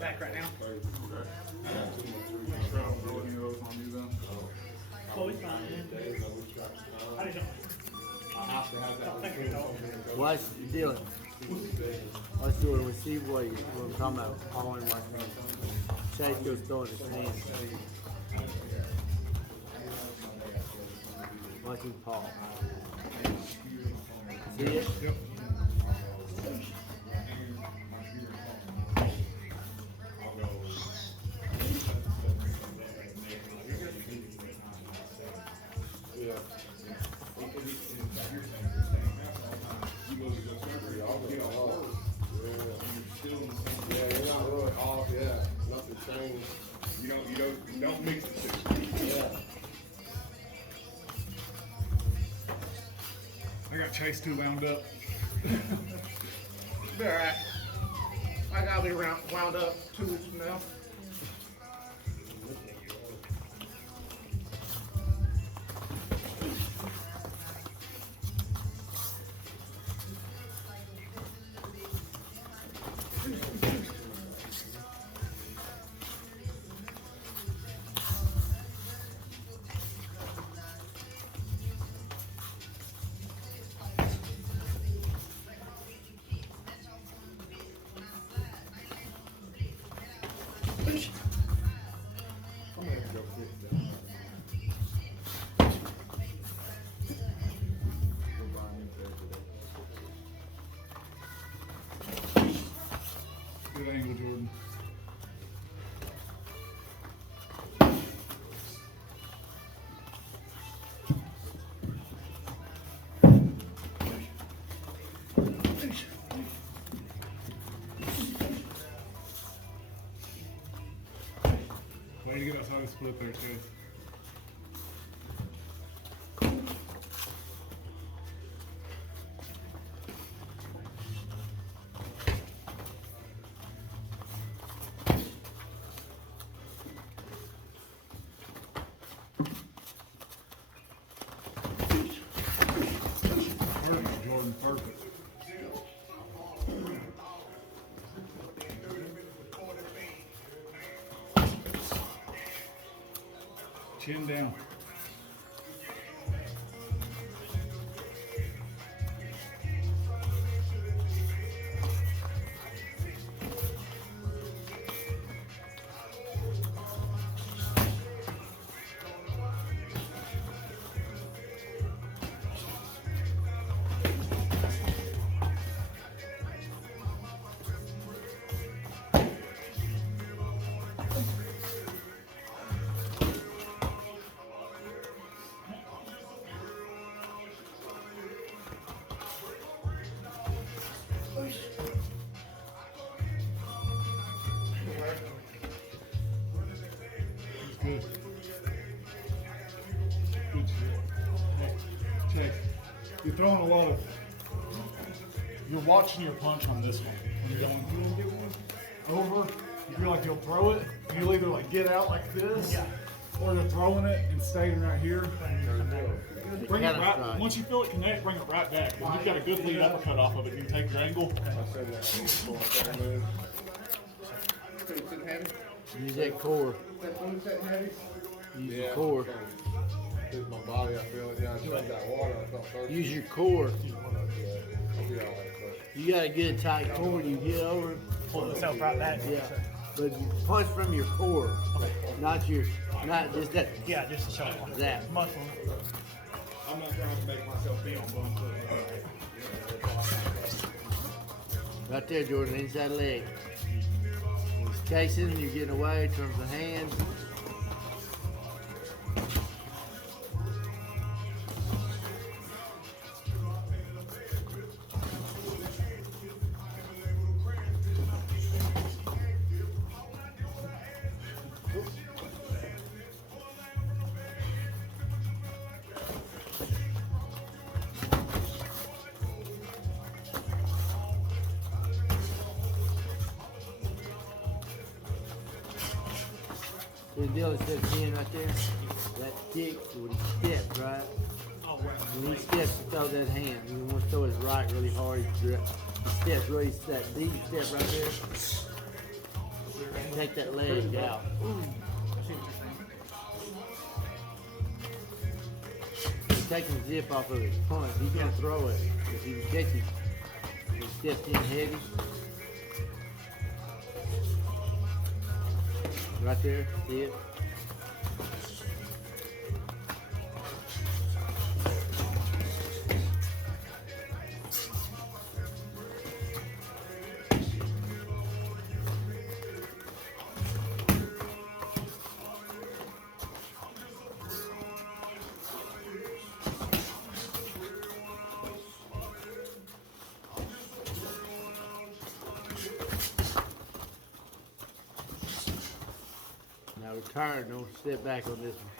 Back right now. Oh, it's fine. How do you know? What's the deal? Let's do it. We'll see what I'm talking about. Paul and Washington. Chase goes throwing his hands. Watching Paul. See it? Yep. You don't mix the two. Yeah. I got Chase too wound up. Be all right. I gotta be wound up 2 weeks from now. Good angle, Jordan. Way to get outside the split there, Chase. Perfect, Jordan, perfect. Chin down. Good. Good shit. Chase, you're throwing a lot of. You're watching your punch on this one. When you're going over, you feel like you'll throw it. You'll either like get out like this, or you're throwing it and staying right here. Bring it right. Once you feel it connect, bring it right back. When you've got a good lead uppercut off of it, you can take your angle. Use that core. Use the core. Hit my body, I feel it. Yeah, I drank that water. I felt thirsty. Use your core. I'll be all right, but You got a good tight core when you get over. Pull yourself right back. Yeah. But you punch from your core. Not just that. Yeah, just to show it. That. Muscle. I'm not trying to make myself be on one foot. Right there, Jordan, inside leg. He's chasing, you're getting away, turns the hands. The deal is that hand right there, that kick, when he steps, right? When he steps, he throws that hand. You want to throw his right really hard, he steps, where you step, deep step right there. Take that leg out. He's taking the zip off of his punch. He's gonna throw it. If he catches it, he steps in heavy. Right there, see it? Now return, don't step back on this one.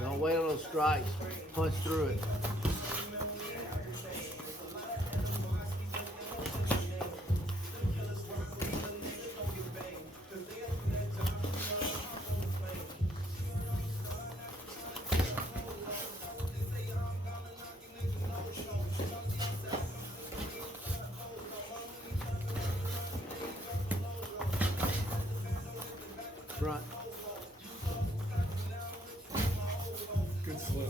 Don't wait on those strikes, punch through it. Front. Good slip.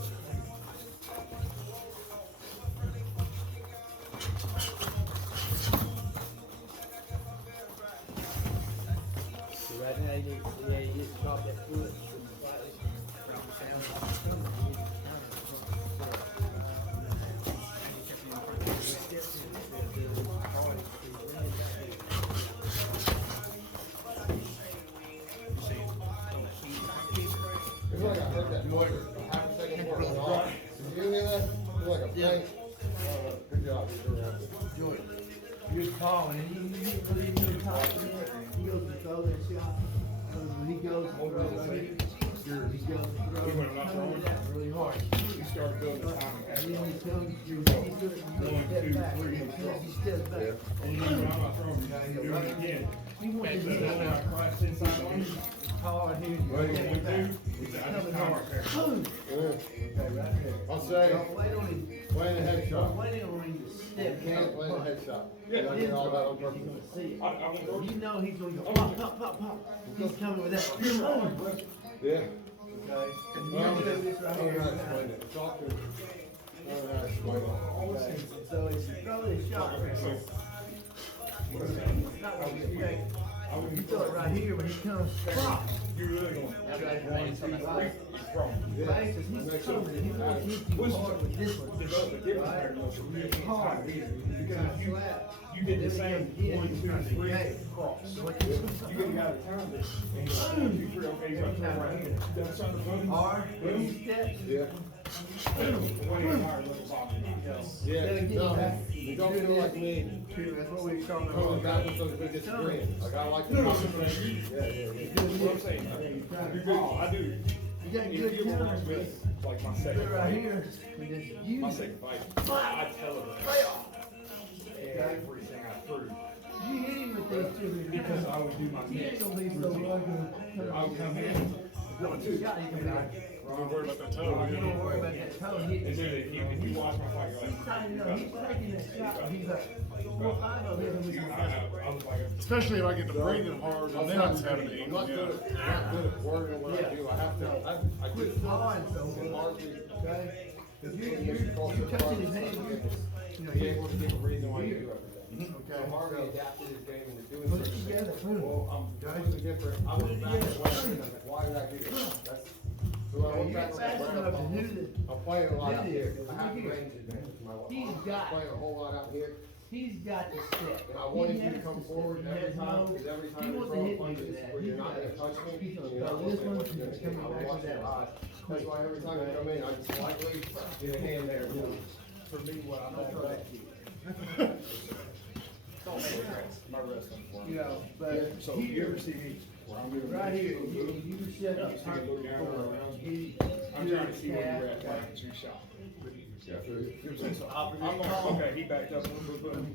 So right now you need to, yeah, you just drop that foot slightly. Drop it down. You need to counter It's like I heard that noise half a second before it went off. Did you hear that? It's like a bang. Good job. You're doing it. You're calling, and he really good talking. He goes to throw that shot. When he goes to throw right here, he goes to throw. When I'm not throwing, Really hard. you start building the time. And then he comes, he's good, he step back. He steps back. And then when I'm not throwing, you do it again. He wants And to so be that's when I cross inside on you. hard here. What Step we back. do is I just Coming power hard. there. Boom. Yeah. Okay, right there. I'll say, Don't wait on him. playing a headshot. Don't wait on him to step. You can't play a headshot. You Yeah. gotta get all that on He's purpose. gonna see it. I won't throw. You know he's gonna go pop, pop, pop, pop. He's coming with that. Boom. Yeah. Okay. And you Well, do this right I don't know how to here. explain it. Talk to me. I don't know how to explain it. Okay. So as you throw this shot, it's not gonna be effective. You throw it right here when he comes. Pop. You're really going. That's right. One, two, three, he's throwing. Right, 'cause he's coming and he wants to hit you hard with this one. The difference there was really hard. Because you did the same 1, 2, 3 cross. You get out of time this. And he's 1, 2, 3, okay, you're gonna throw right here. That's on the boom. Hard, when he steps. Yeah. Way higher little ball. Yeah. Gotta get No, back. you don't feel like me. That's what we're talking Coming about. back with those big disagreements. Like I like to. No, no, Yeah, no, yeah, yeah. What I'm saying, I mean, you're good. I do. You got If good you were time. with, like my Put second it right fight, here. And just use my it. second fight, I tell her everything I threw. You hit him with those two. Because I would do my He ain't next. gonna be so lucky. I would come in, One, two. Shot, he can be like, don't worry about that toe. you don't worry about that toe hitting. And then if you watch my fight, He's taking that shot. He's like 4 or 5 of them. He's like, I was like, Especially if I get to breathing hard, and then I'm having to I'm not eat. good at, not good at wording what I do. I have to, I quit do. clawing so And much. hardly, Okay? If you're touching his hand, you know, he you're ain't gonna give a reason why you do everything. Okay. So Harvey adapted his game into doing Put it certain things. together, boom. Well, I'm completely different. I went back and went, and I'm like, why did I do this? That's, so I went You're back and fast went, enough to do this. I'm playing a lot out Do here. this. I have Look the here. range advantage. He's I'm got- playing a whole lot out here. He's got to step. And I wanted He you to has come step. forward He every has time, no- because every he time you wants to throw a hit punch, me with it's that. where He's you're not got- gonna touch me. he's gonna You're not throw this looking at one, what you're he's gonna coming do. I'm back with watching that. your eyes. That's why every time you come in, I just slightly get a hand there. for me, what I'm Don't throw at, that kid. my wrestling form. You know, but So if you here, ever see me, where I'm gonna. right here, you shut up. You see me look down or around, He- I'm trying to see where you're at, like, 2 shot. Yeah, I feel you. So I'm going, okay, he backed up, boom.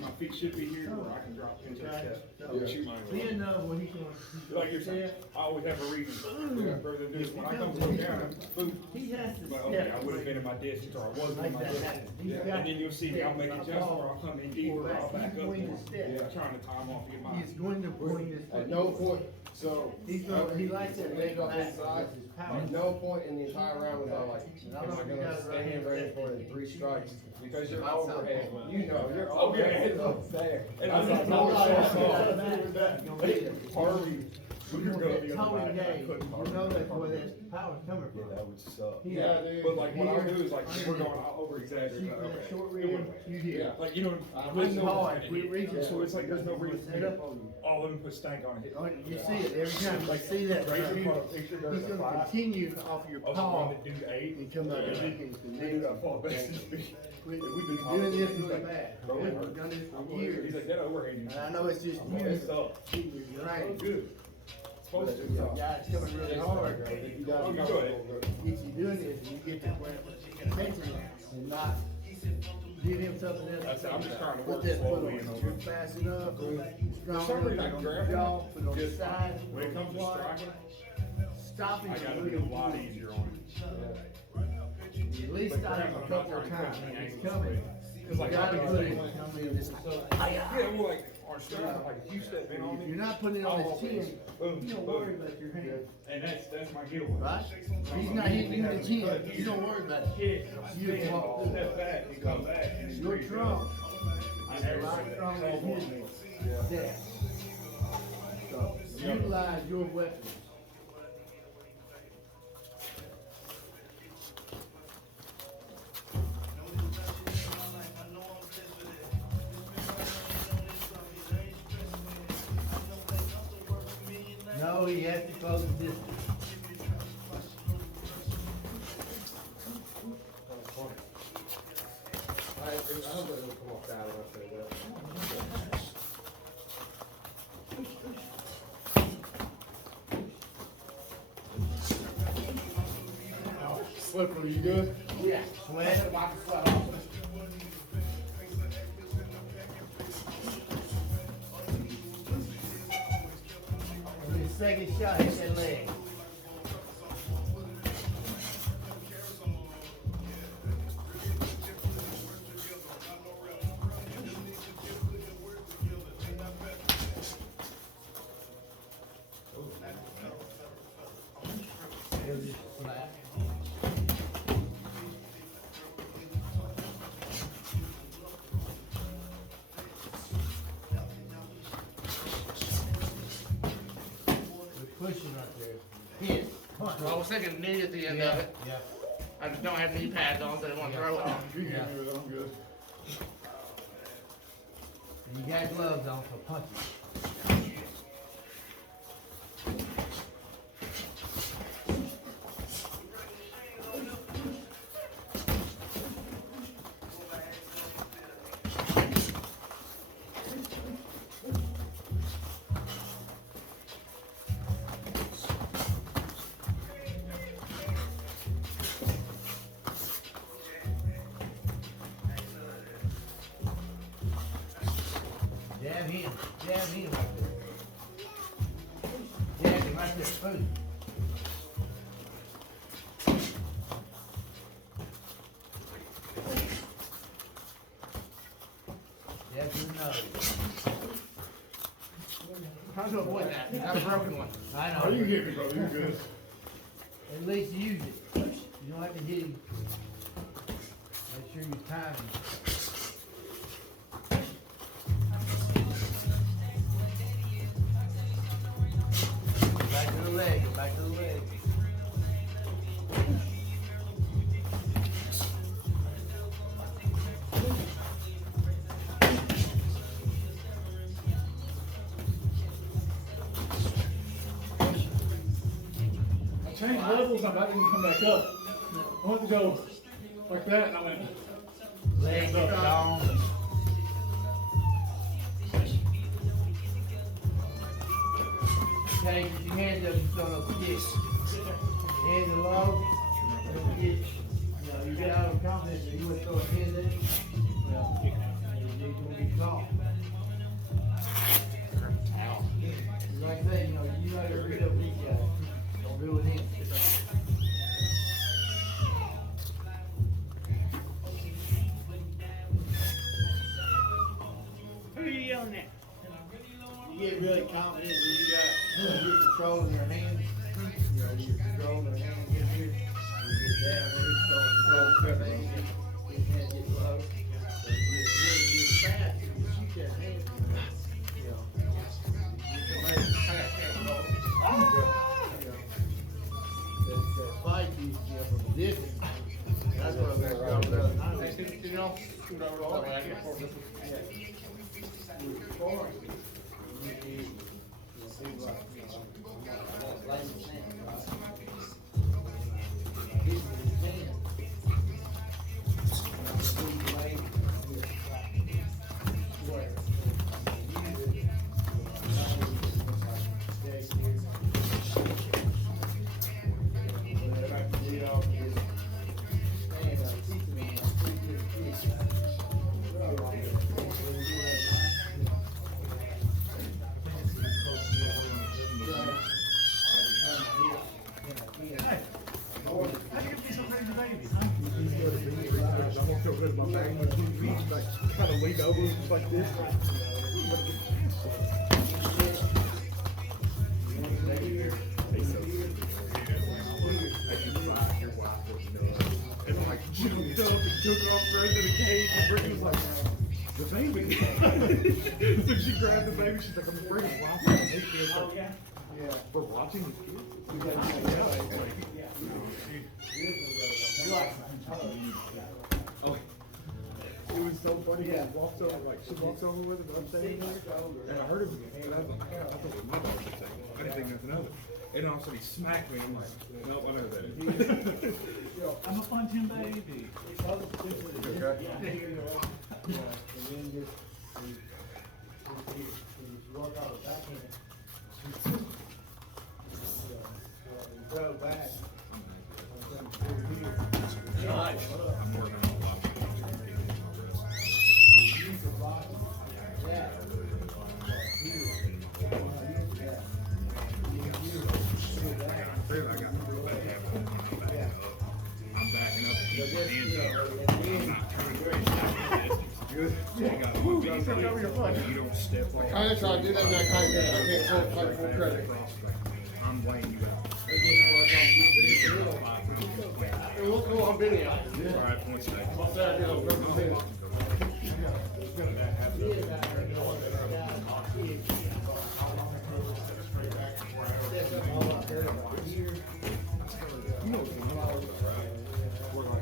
My feet should be here where I can drop into the step. Yeah. Shoot my He'll know what he's gonna. Like you're saying, I always have a reason. Yeah. Rather than just when I come to down, boom. He has to Like, okay, step. I would have been in my distance or I was in Like my that distance. happens. He's Yeah. got And then you'll see me, I'll make adjustments or I'll come in deeper or I'll back up more. Yeah. Trying to time off your He's mind. going to point his. At no point, so. He's gonna, he likes it Laid laid up back. inside, His power. at no point in the entire round was I like, am I gonna stand ready for the 3 strikes? Because you're overhead, you know, you're overhead up there. And I I'm was not like, going Harvey, When you're good, that towing game, you know that's where that power's coming from. that would suck. He- Yeah, dude. But like what I'll do is like, we're going, I'll over exaggerate. See, for that short rib, you Yeah. hear. Like, you know, I there's It's no hard, we reach it. So it's like, there's no reason Set up on you. oh, let me put stank on it. Oh, you see it every time, you see that, Right right in here. front of the picture, there's He's a gonna five. continue off your Also, paw one that do 8. and come up and he can We do connect. that fall back. We've been Doing talking. this He's really like, bad. bro, it hurts. We've done this for He's years. like, that overhand. And I know it's just you. It's up. You're right. Good. Supposed to. Yeah, it's coming really hard. If you got Oh, it, you go ahead. Get you doing this, and you get to where it takes him and not give him something else. That's it, I'm just trying to Put work that foot slowly on. and You're over. fast enough, strong some reason I enough, can put it on grab the it. jaw, put it on the Just side. When it comes to striking, Stopping I gotta is be a really lot good. easier on it. At least But stop him I'm a not couple of trying to times. cut the It's angles coming. Cause You like, gotta I'll put be it, like, come in just yeah, well, like, our strap, like, if you step in on If me. you're not putting it on I'll his chin, boom, you don't worry boom. about your hand, And that's my giveaway. right? If he's not hitting you in the chin, you don't worry about it. Kick, You spin, walk through. step back, and come back. and Your it's trunk I is a never lot said that. stronger than his depth. So utilize your weapons. No, he has to close the distance. I don't think it'll come off bad when I say that. Slipper, you good? Yeah. Sweat. And his second shot hit that leg. It was just flat. We're pushing right there. Hit. Punch. I was thinking knee at the end Yeah, of it. yeah. I just don't have knee pads on, so I didn't want to throw it. You Yeah. can do it, I'm good. And you got gloves on, so punch it. Jab him right there. Jab him right there, boom. Jab to the nose. How's to avoid that? I have a broken one. I Oh, you know, hit me, brother, you're good. at least use it. You don't have to hit him. Make sure you time him. Back to the leg, go back to the leg. I changed levels, I'm about to come back up. I went to go like that, and I went, Leg down. Okay, get your hands up, you're gonna kick. Hands are low, don't get, you get out of confidence and you would throw a hand in, well, you're gonna be caught. Like that, you know to read up these guys. Don't do it him. Who are you yelling at? You get really confident when you got you're controlling their hands. You know, you're controlling their hands in here. You get down there, control everything. His hand gets low. So you're fast, you shoot that hand. You know, you can make that fight piece, you know, from a distance. That's what I'm gonna go with. You know, shoot over all that. I get four. Kind of lean over like this. And like jumped up and took it off the end of the cage and Brittany was like, the baby. So she grabbed the baby, she's like, I'm afraid of watching. Yeah. For watching the kid. Oh. It was so funny. Yeah. She walks over with it, but I'm standing there, and I heard him, and I was like, I thought it was my dog. I didn't think nothing of it. And all of a sudden he smacked me, and I'm like, no, I know that is. I'm a punching baby. Throw back. I'm working on a lot of I'm backing up and keeping my hands up. I'm not trying to you don't step like I try to do that, and I kind of, I can't full credit. I'm laying you out. It looks cool on video. All right, point stay. What's that deal?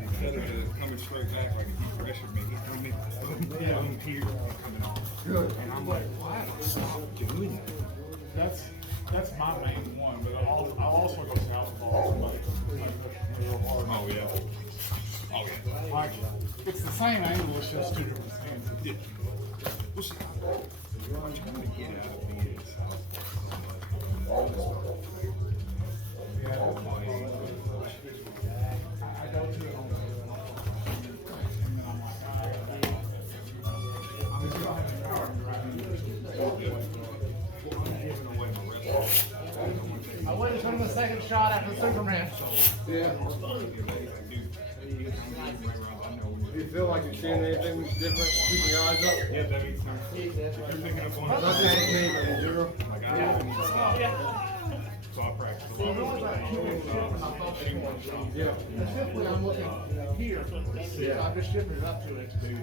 Instead of coming straight back like if he pressured me, he threw me boom here coming off. Good. And I'm like, why? Stop doing that. That's my main one, but I'll also go southpaw. Like real hard. Oh yeah. Oh yeah. Like it's the same angle, it's just two different stands. Yeah. Well, see, I'm trying to get out of being I go to it on the and then I'm like, I'm just gonna have an hour and drive in. I'm giving away my rest. I waited for the second shot after Superman. Yeah. Do you feel like you're seeing anything different, keeping your eyes up? Yeah, that means if you're picking up on Not just me, but in general. like I don't need to stop. So I practice a lot. Yeah. Simply, I'm looking here. I'm just shifting it up to it. Dude,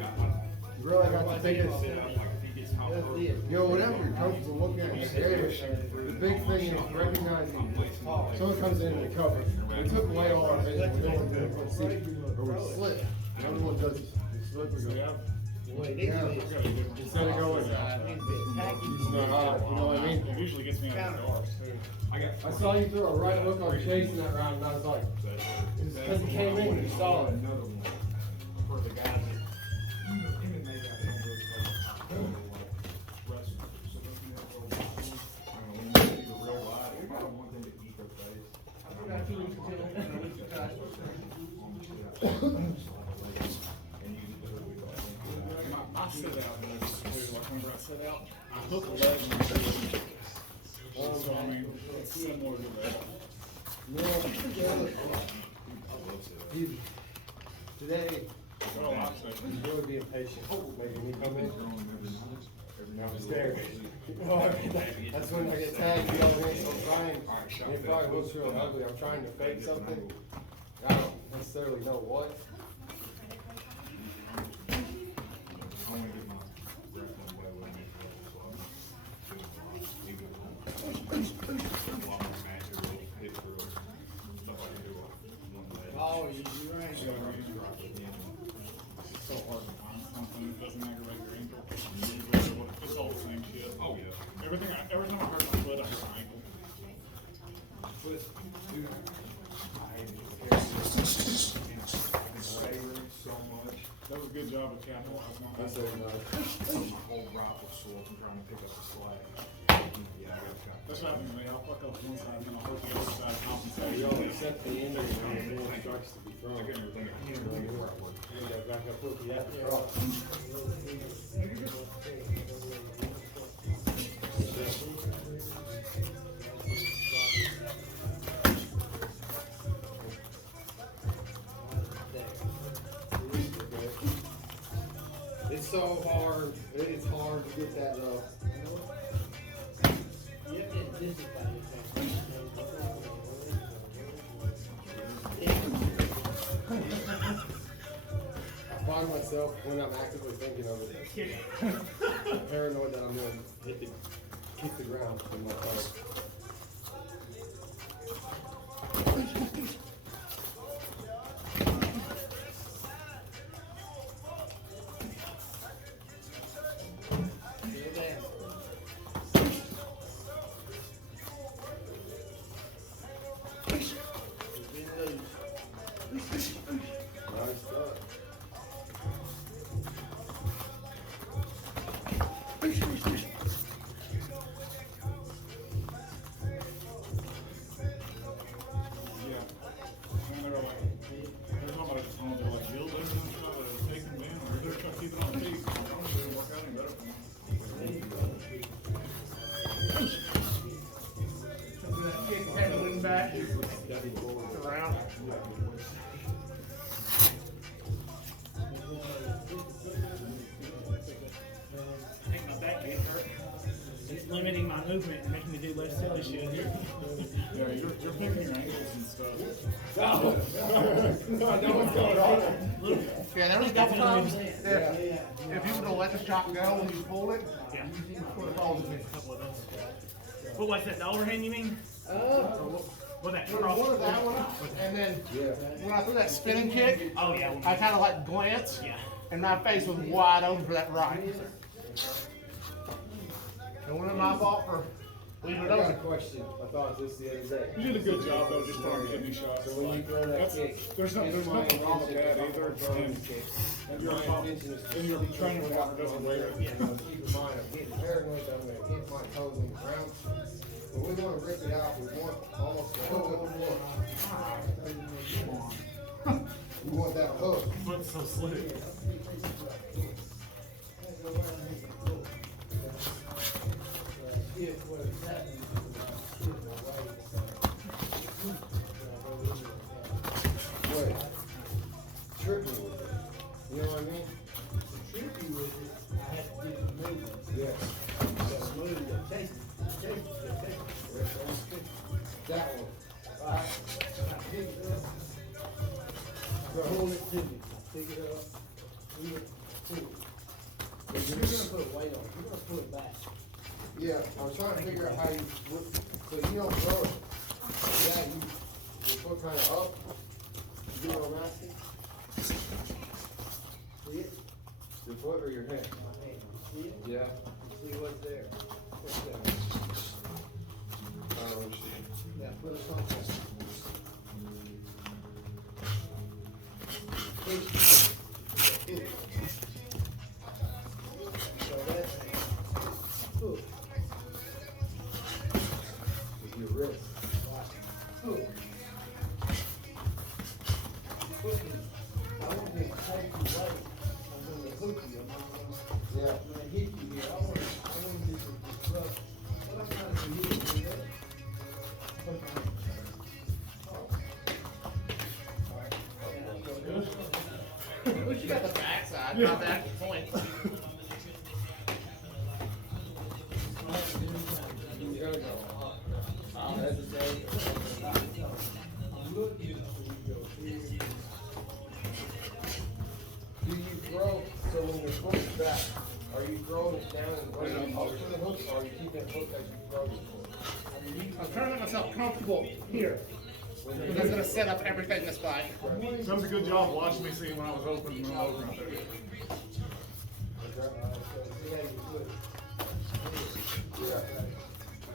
You really got to think of sit up like if he gets hot. You know, whenever your coaches are looking at your skaters, the big thing is recognizing someone comes in and they cover. We took away all our vision. We don't want to do it, or we slip. Everyone does it. They slip or go. Instead of going, you know what I mean? It usually gets me out of the doors too. I saw you throw a right hook on chasing that round, and I was like, because he came in, you saw it. Another one for the guys that, him and maybe I don't really play wrestling. So don't you have a little boxing? I don't know, when you see the real live, I don't want them to eat their face. I sit out there just too. Like whenever I sit out, I hook a leg and do it. So I mean, it's similar to that. Today, Well, I say. he's really being patient, making me come in. I'm scared. That's when I get tagged, you know what I mean? So I'm trying, and it probably looks real ugly, I'm trying to fake something. I don't necessarily know what. Oh, you right. So, I mean, it's so hard to find something that doesn't aggravate your ankle. It's all the same shit. Oh, yeah. Every time I hurt my foot, I hurt my ankle. So much. That was a good job of capitalizing on That's that. everybody. My whole rifle sore from trying to pick up the slack. Yeah, I got shot. That's what happened to me. I'll fuck up one side and then I'll hurt the other side compensate. You always set the end of the more strikes to be thrown. I got everything I can where I work. You got back up with the after cross. It's so hard, it is hard to get that low. I find myself when I'm actively thinking of it, paranoid that I'm gonna kick the ground in my car. Nice stuff. Yeah. And they're like, they're talking about it, they're like, Bill, they're gonna try to take him down, or they're trying to keep it on the feet. I don't know, it'll work out any better for me. Kick handling back. Around. I think my back get hurt. It's limiting my movement and making me do less silly shit. Yeah, you're picking your ankles and stuff. I know what's going on. Yeah, there was a couple times if you would have let the shot go when you pulled it, Yeah. would have fallen to me. A couple of those. What was that, the overhand you mean? What that One cross? of that one, and then when I threw that spinning kick, Oh yeah. I kind of like glanced, Yeah. and my face was wide open for that right. It wasn't my fault for leaving I it got a open. question, I thought this the other day. You did a good job though, just throwing kidney shots. So when you throw that That's- kick, there's nothing wrong with that either. And your trainer partner doesn't wear it. Keep in mind, I'm getting paranoid that I'm gonna hit my toes on the ground. But we wanna rip it out, we want almost a hook. We want that hook. Foot's so slick. Wait, trippy with it, you know what I mean? Tricky with it, I had to get it moving. Yes. That one. Right. Pick it up. So hold it to me. Pick it up. Move it to me. But you're gonna put weight on it. You're gonna pull it back. Yeah, I was trying to figure out how you, so you don't throw it. Yeah, your foot kind of up. You know what I'm asking? See it? Your foot or your hand? My hand. You see it? Yeah. You see what's there? What's there? I don't understand. Yeah, put it on there. So that's hook. With your wrist. Hook. Hooking. I want to take you right. I'm gonna hook you. I'm not gonna not that point. You gotta go. I'll hesitate. Do you throw, so when your hook is back, are you throwing it down and running up to the hook, or are you keeping it hooked as you throw it? I'm trying to make myself comfortable here. Because I'm gonna set up everything this way. That was a good job watching me see when I was open when I was out there.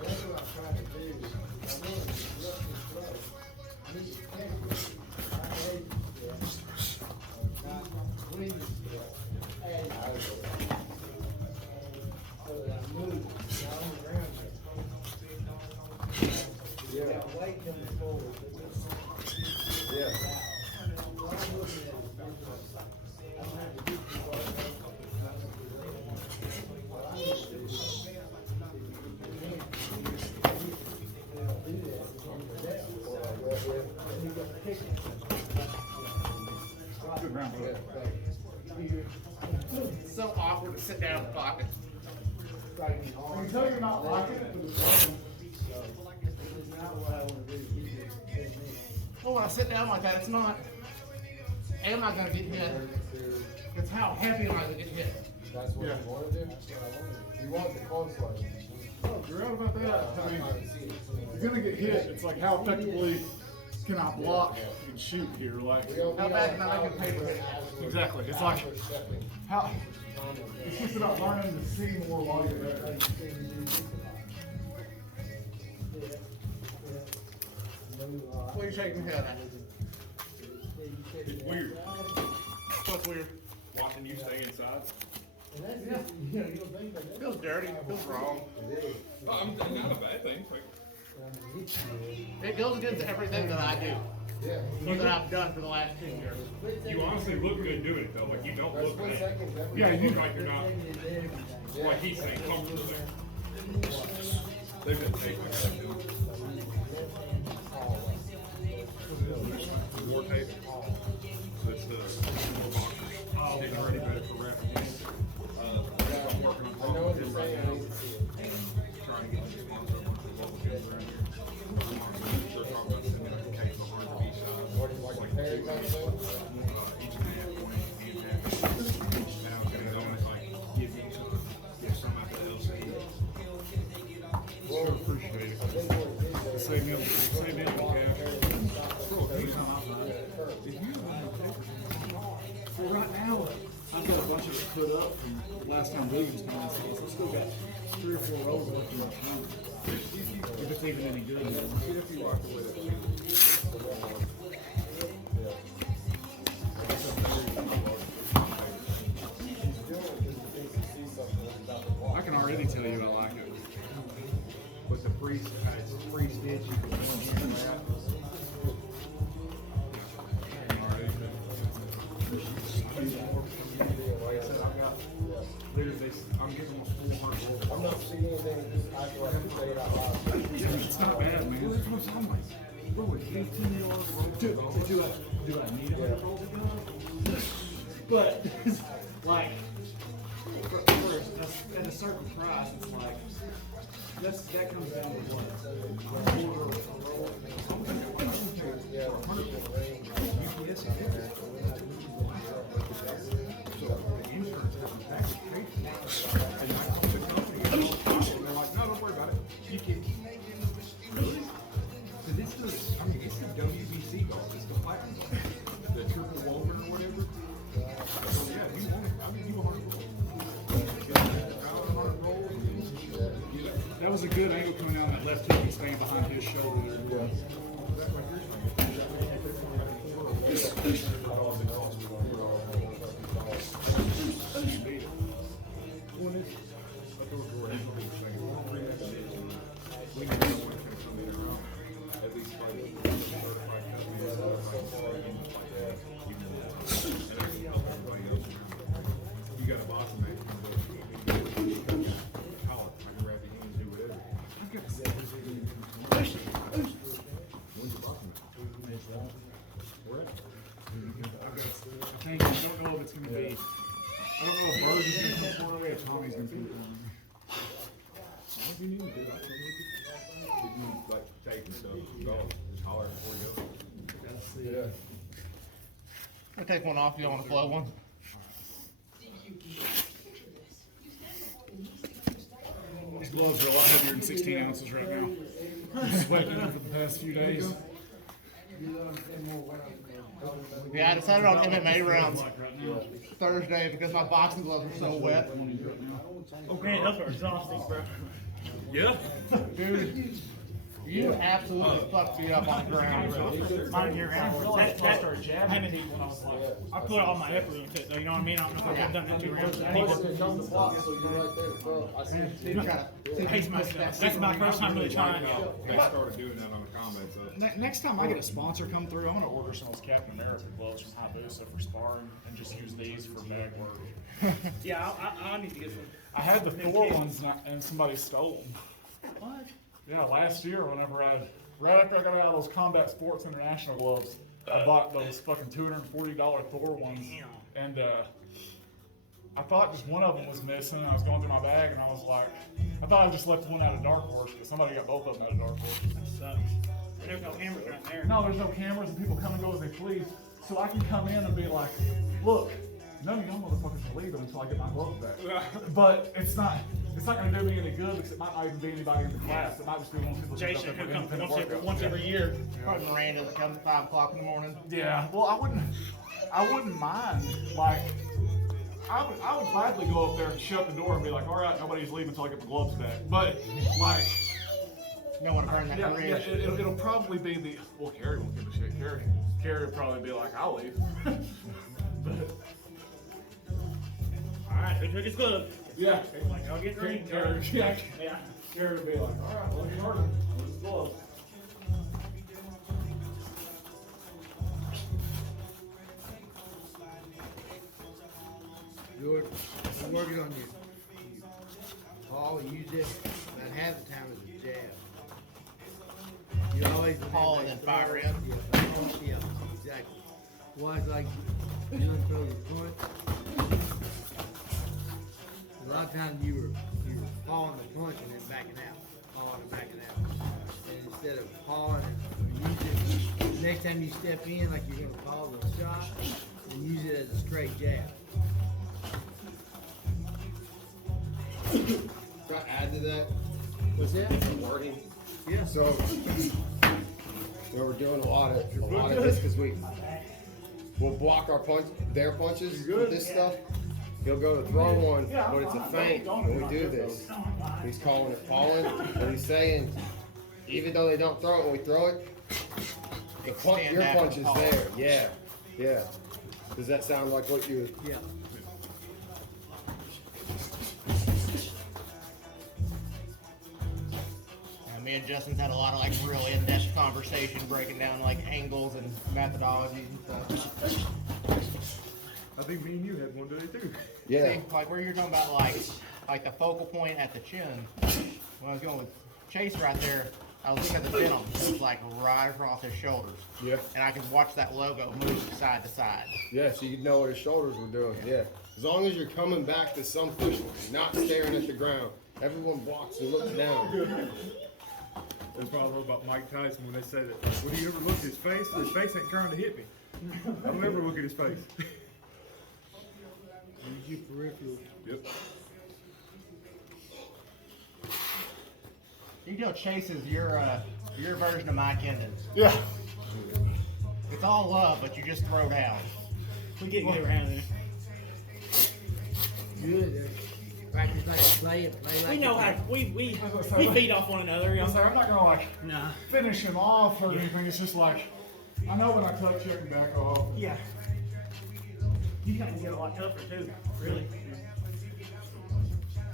That's what I'm trying to do. I want to disrupt this flow. I need to catch it. I hate this stuff. Not clean this stuff. And so that I move down around it. Yeah, weight coming forward. Yeah. What I'm looking at is, I don't have to do what I need to do. Good round, bro. It's so awkward to sit down in the pocket. I can tell you're not liking it, but it's fun. It's not what I want to do. Well, when I sit down like that, it's not, am I gonna get hit? It's how heavy am I gonna get hit? That's what Yeah. you wanna do? You want the console. Oh, you're right about that. I mean, you're gonna get hit. It's like how effectively can I block and shoot here? Like, How bad can I make a paper hit? exactly. It's like how. It's just about learning to see more while you're there. What are you shaking your head at? It's weird What's weird? watching you stay inside. And that's just, you know, you don't think about that. Feels dirty, feels wrong. Not a bad thing. Like, It goes against everything that I do, Yeah. that I've done for the last 2 years. you honestly look good doing it though. Like you don't That's look split bad. seconds. That Yeah, was- you look like you're not. Like he's saying, comfortable there. They've been taking like that dude. More tape. So it's the more boxers. Getting ready better for rapping. I'm working on I know what you're right saying. I now. need to see it. Trying to get this sponsor up with the local gyms around here. They're talking about sending like a case of R&B shop. What do you like, Perry kind of thing? Each and a half point, and a half. And I was gonna go and like give you some, give some out to LC. Well, Appreciate it. I think what it is, Same deal. Same deal. Well, right now, I've got a bunch of it put up from last time Williams came in, so I've still got 3 or 4 rolls left in my phone. If it's even any good. See if you walk away that way. I can already tell you I like it. With the free stitch, you can put in here and that. I'm getting almost 400 rolls. I'm not seeing anything, just I feel like I say it out loud. It's not bad, man. That's what I'm like. Bro, with 18 yards, Do I need them to roll together? But, like, at a certain price, it's like, that comes down to what? A quarter of a roll? Yeah. UPS is different. So the insurance company back is paid for it. And I called the company and they're like, no, don't worry about it. You can. Really? So this is, I mean, it's the WBC golf. It's the platinum golf. The triple woven or whatever. So yeah, you want it. I mean, you want it. That was a good angle coming out on that left hip and staying behind his shoulder there. You got a boss man. Collar, I can wrap your hands, do whatever. I've got when's the boss man? Where at? was just gonna come for me. Tommy's gonna come for me. What do you need to do? I told you. If you like tape and stuff, go, just holler before you go. I take one off. You don't want to flow one? These gloves are a lot heavier than 16 ounces right now. I'm sweating them for the past few days. Yeah, I decided on MMA rounds Like right now. Thursday because my boxing gloves are so wet. Okay, those are exhausting, bro. Yeah. Dude, you absolutely fucked me up on the ground, bro. Mine year round. That's I haven't I put all my effort into it, though. You know what I mean? I don't know if I've done that 2 rounds. I need to. I hate myself. That's my first time really trying. They started doing that on the comments. Next time I get a sponsor come through, I'm gonna order some of those Captain America gloves from Hayabusa for sparring and just use these for bag work. Yeah, I need to get some. I had the Thor ones and somebody stole them. What? Yeah, last year right after I got out of those Combat Sports International gloves, I bought those fucking $240 Thor ones. And I thought just one of them was missing. I was going through my bag and I was like, I thought I just left one out of Dark Horse, but somebody got both of them out of Dark Horse. That sucks. There's no cameras right there. No, there's no cameras and people come and go as they please. So I can come in and be like, look, none of y'all motherfuckers are leaving until I get my gloves back. But it's not gonna do me any good because it might not even be anybody in the class. It might just be one of the people who Jason, who comes independent once workouts. every year. Probably Miranda that comes at 5 o'clock in the morning. Yeah, well, I wouldn't mind. Like, I would gladly go up there and shut the door and be like, all right, nobody's leaving until I get the gloves back. But like, You don't want to burn that yeah, career. it'll probably be the well, Carrie won't give a shit. Carrie would probably be like, I'll leave. But Alright, who took his glove? yeah, Like, I'll get ready. Carrie, yeah, Yeah. Carrie would be like, all right, well, you heard him. Where's the gloves? George, I'm working on you. Paul, use it about half the time as a jab. You always Paul and then fire in. Yeah, exactly. Well, it's like you don't throw the punch. A lot of times you were pawing the punch and then backing out, pawing and backing out. And instead of pawing and use it, next time you step in like you're gonna paw the shot, and use it as a straight jab. Can I add to that? What's that? Wording. Yeah. So, we're doing a lot of this because we'll block their punches with this stuff. He'll go to throw one, but it's a feint when we do this. He's calling it falling, but he's saying, even though they don't throw it, when we throw it, your punch is there. Yeah, yeah. Does that sound like what you? Yeah. Me and Justin's had a lot of like real in-depth conversation breaking down like angles and methodologies and stuff. I think me and you had one today too. Yeah. See, like where you're talking about like the focal point at the chin. When I was going with Chase right there, I was looking at the denim. It was like right across his shoulders. Yeah. And I could watch that logo move side to side. Yeah, so you know what his shoulders were doing. Yeah. As long as you're coming back to something, not staring at the ground. Everyone blocks and looks down. That's probably what about Mike Tyson when they say that. When you ever look at his face ain't trying to hit me. I don't ever look at his face. Use your peripheral. Yep. You know Chase is your version of Mike Hendon. Yeah. It's all love, but you just throw down. We get good around there. Good. Practice like a play and play like We know a how we feed off one another. You I'm know? sorry, I'm not gonna like Nah. finish him off or anything. It's just like, I know when I touch you, I can back off. Yeah. You gotta get a lot tougher too, really.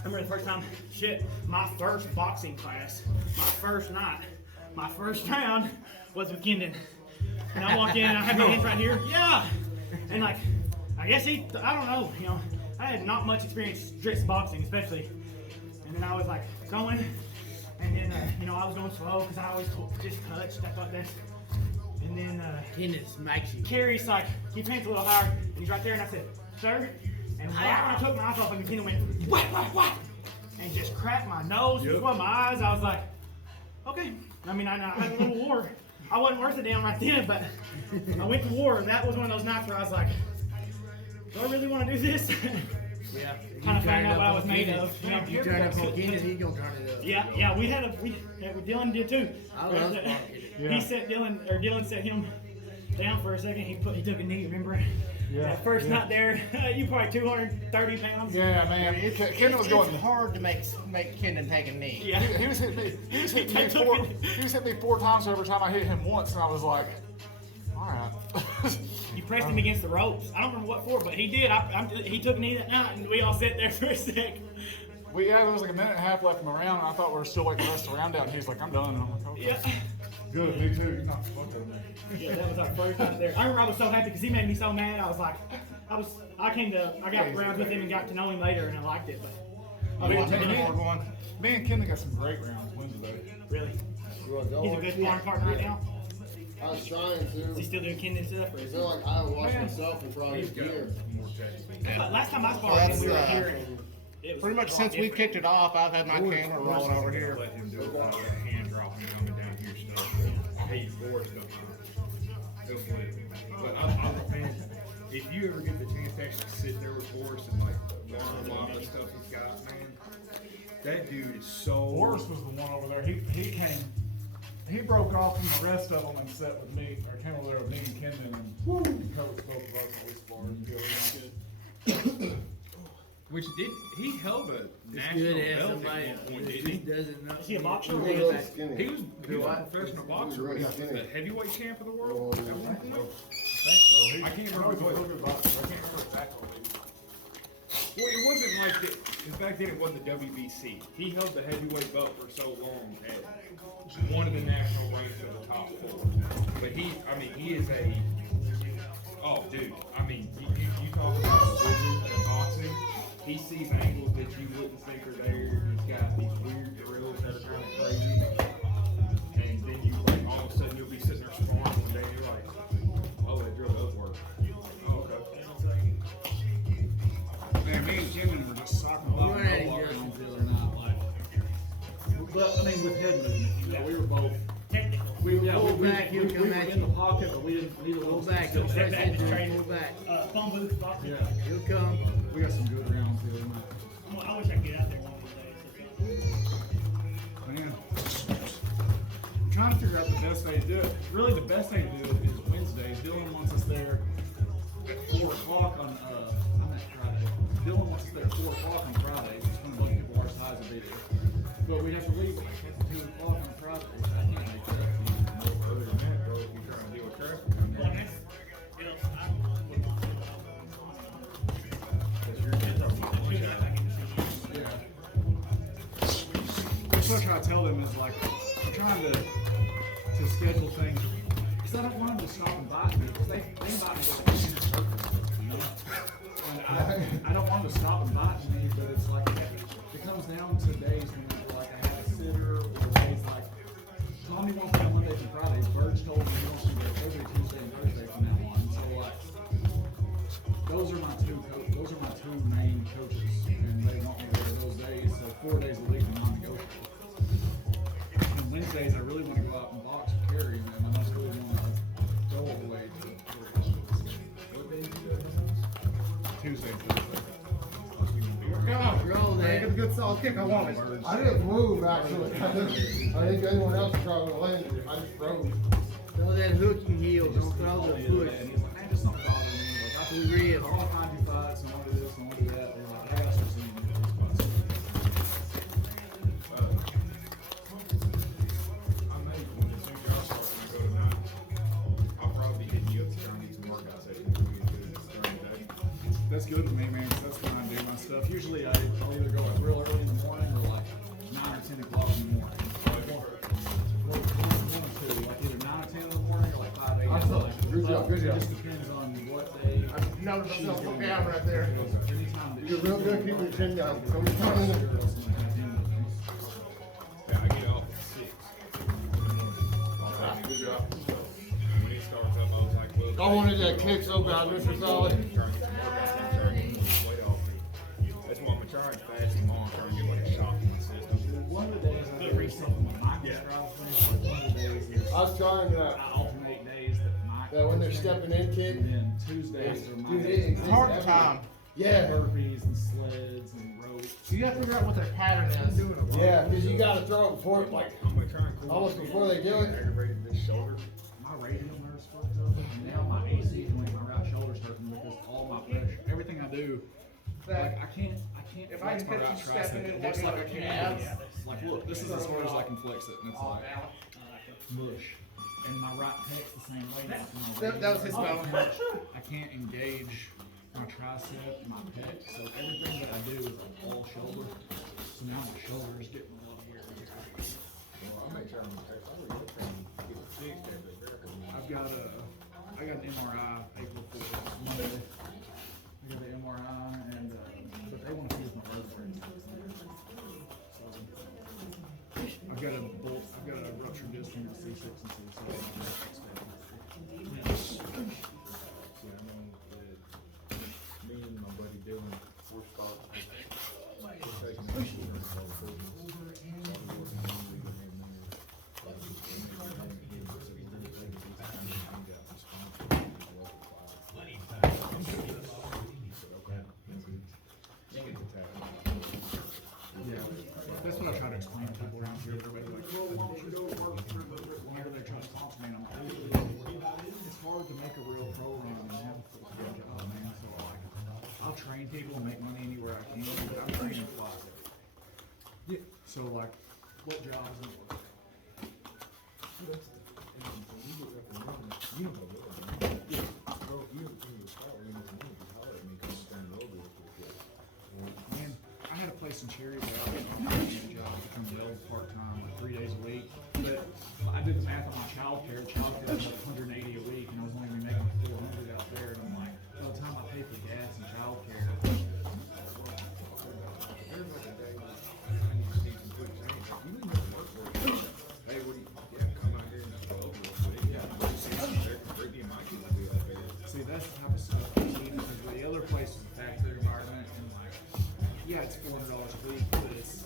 I remember the first time, my first boxing class, my first night, my first round was with Kendon. And I walked in and I had my hands right here. Yeah. And like, I guess I don't know, you know, I had not much experience strict boxing, especially. And then I was like going, and then, you know, I was going slow because I always just touch, stuff like this. And then, Kendon smacks you. Carrie's like, keep your hands a little higher, and he's right there, and I said, sir, And right when I took my eyes off, McKinnon went, what? And just cracked my nose before my eyes. I was like, okay. I mean, I had a little war. I wasn't worth a damn right then, but I went to war. And that was one of those nights where I was like, do I really want to do this? Yeah. Kind of found out what I was made of. You turn up on Keenan, he gonna turn it up. Yeah, we Dylan did too. I love Sparky. He set Dylan set him down for a second. He took a knee, remember? Yeah. That first night there, you probably 230 pounds. Yeah, man. Kendall was going. It's hard to make Kendon take a knee. Yeah. He was hitting me. He was hitting me took four. it. He was hitting me 4 times every time I hit him once, and I was like, all right. You pressed him against the ropes. I don't remember what for, but he did. He took a knee that night, and we all sat there for a sec. There was like a minute and a half left in the round, and I thought we were still like the rest of the round out. And he's like, I'm done. And I'm like, okay. Yeah. Good, me too. You knocked the fuck out of me. Yeah, that was our first night there. I remember I was so happy because he made me so mad. I was like, I got rounds with him and got to know him later, and I liked it. But I Me watched and him Kendall- for one. Me and Kendall got some great rounds Wednesday. Really, You wanna go he's a on? good sparring partner right now. I was trying Is he to. still doing Kendon stuff, or I is feel like I watched myself for probably a year. last time I sparred him, we were That's, here. It was Pretty much a lot since we different. kicked it off, I've had my camera rolling over here. Let him do a lot of hand dropping coming down here stuff. Hey, board stuff. He'll flip. But I'm a fan. If you ever get the chance to actually sit there with Boris and like learn a lot of the stuff he's got, man, that dude is so. Boris was the one over there. He came. He broke off from the rest of them and sat with me, or came over there with me and Kendon, and coached both of us while we sparred and go around. Which did he held a It's national good to have belt somebody at one point, who didn't he? doesn't know. Is he a boxer? He Or was is really that? skinny. He was a professional boxer. really He was skinny. the heavyweight champ of the world. At one point. I can't remember He's a what. really good boxer. I can't remember exactly. Well, it wasn't like it. In fact, then it wasn't the WBC. He held the heavyweight belt for so long at one of the national ranks of the top 4. But he is a. Oh, dude. I mean, you talk about a wizard in boxing. He sees angles that you wouldn't think are there. He's got these weird drills that are kind of crazy. And then you like all of a sudden you'll be sitting there sparring one day and you're like, oh, that drill does work. Oh, okay. Man, me and Kendon were just socking We about weren't any good on each other, not like. But I mean, with head movement, we were both. Technical. Pull back, he'll come at in the you. pocket, but we didn't need a Pull little back, he'll Step press back, into you, straight. pull back. Phone booth boxing. Yeah, He'll come. we got some good rounds the other night. I wish I could get out there one of these days. Man, I'm trying to figure out the best day to do it. Really, the best day to do it is Wednesday. Dylan wants us there at 4 o'clock on, I'm at Friday. Dylan wants us there at 4 o'clock on Friday. It's when a bunch of people our size will be there. But we have to leave like at 2 o'clock on Friday. I can't make that. No earlier than that, bro, if you're trying to deal with traffic down Well, there. Because you're getting up to lunch hour. Yeah. That's what I try to tell them is like, I'm trying to schedule things. Because I don't want them to stop and bite me. Because they bite me like in circles, you know? And I don't want them to stop and bite me, but it's like, it comes down to days when like I have a sitter, or days like, Tommy wants me on Mondays and Fridays. Birch told me he wants me there every Tuesday and Thursday from now on. So like, those are my two main coaches, and they want me there those days. So 4 days a week are non-negotiable. And Wednesdays I really want to go out and box or carry, and I just really want to go all the way to what day do you do that? Tuesday. Roll that. a good solid kick. I wanted. I didn't move actually. I think anyone else was trying to land it. I just froze. Throw that hook you heel, don't throw the push. And he's like, man, just don't bother me. Like, I We real. want to find you fights, I want to do this, I want to do that. And like, I got some singing in these spots. I may, when the same guys start to go tonight, I'll probably be hitting you up to try and get some workout sessions for you during the day. That's good with me, man, 'cause that's when I do my stuff. Usually I'll either go like real early in the morning or like 9 or 10 o'clock in the morning. One or two, like either 9 or 10 in the morning or like 5 a.m. I saw Like, it. Good job, good job. It just depends on what day. No, she's no, doing yeah, it. right there. Anytime that You're real good keeping your chin down. So you're trying to- Yeah, I get off at 6. Good job. When he starts up, I was like, well. I wanted that kick so bad, Mr. Solid. Trying to get some workout in, trying to get some weight off. trying fast and long, trying to get like a shock in my system. One of the days I do something with Mike describes me. One of the days is I was trying I alternate days that Mike. when they're stepping in, kid. And then Tuesdays are my Dude, days. It's hard time. Yeah. Burpees and sleds and ropes. You gotta figure out what their pattern is. Yeah, because you gotta throw it before, like, I'm gonna try and cool almost off. before they do it. Aggravated this shoulder. My radial nerves fucked up, and now my AC is doing my right shoulder's hurting because all my pressure, everything I do, like I can't If I flex can my catch right you stepping tricep. in, It looks like I having can't. abs. Like look, this is as far as I can flex it, and it's All like down. mush. And my right pec's the same way. Like my That was his radial nerve. bone. I can't engage my tricep, my pec, so everything that I do is all shoulder. So now my shoulder is getting a lot of here. Well, I'll make sure I'm fixed. I'm gonna try and get it fixed after that. I got an MRI April 4th, Monday. I got an MRI and but they want to fuse my vertebrae. So I've got a ruptured disc from the C6 and C7. See, I know that me and my buddy Dylan, we're taking insurance on the business. So we're working on legal in there. Yeah, that's what I try to explain to people around here. Everybody's like, well, why don't you go work whenever they try to talk to me? And I'm like, it's hard to make a real pro run and have a full-time job, man. So like, I'll train people and make money anywhere I can, but I'm training flies. Yeah. So like, what jobs and what? Man, I had a place in Cherry where I was getting a job to come build part-time, like 3 days a week. But I did the math on my childcare was like 180 a week, and I was only gonna be making 400 out there. And I'm like, by the time I pay for gas and childcare, Hey, what do you, yeah, come out here and go over it. Yeah, Brittany and Mikey will be out there. see, that's the type of stuff I see, because the other place is a factory environment, and like, yeah, it's $400 a week, but it's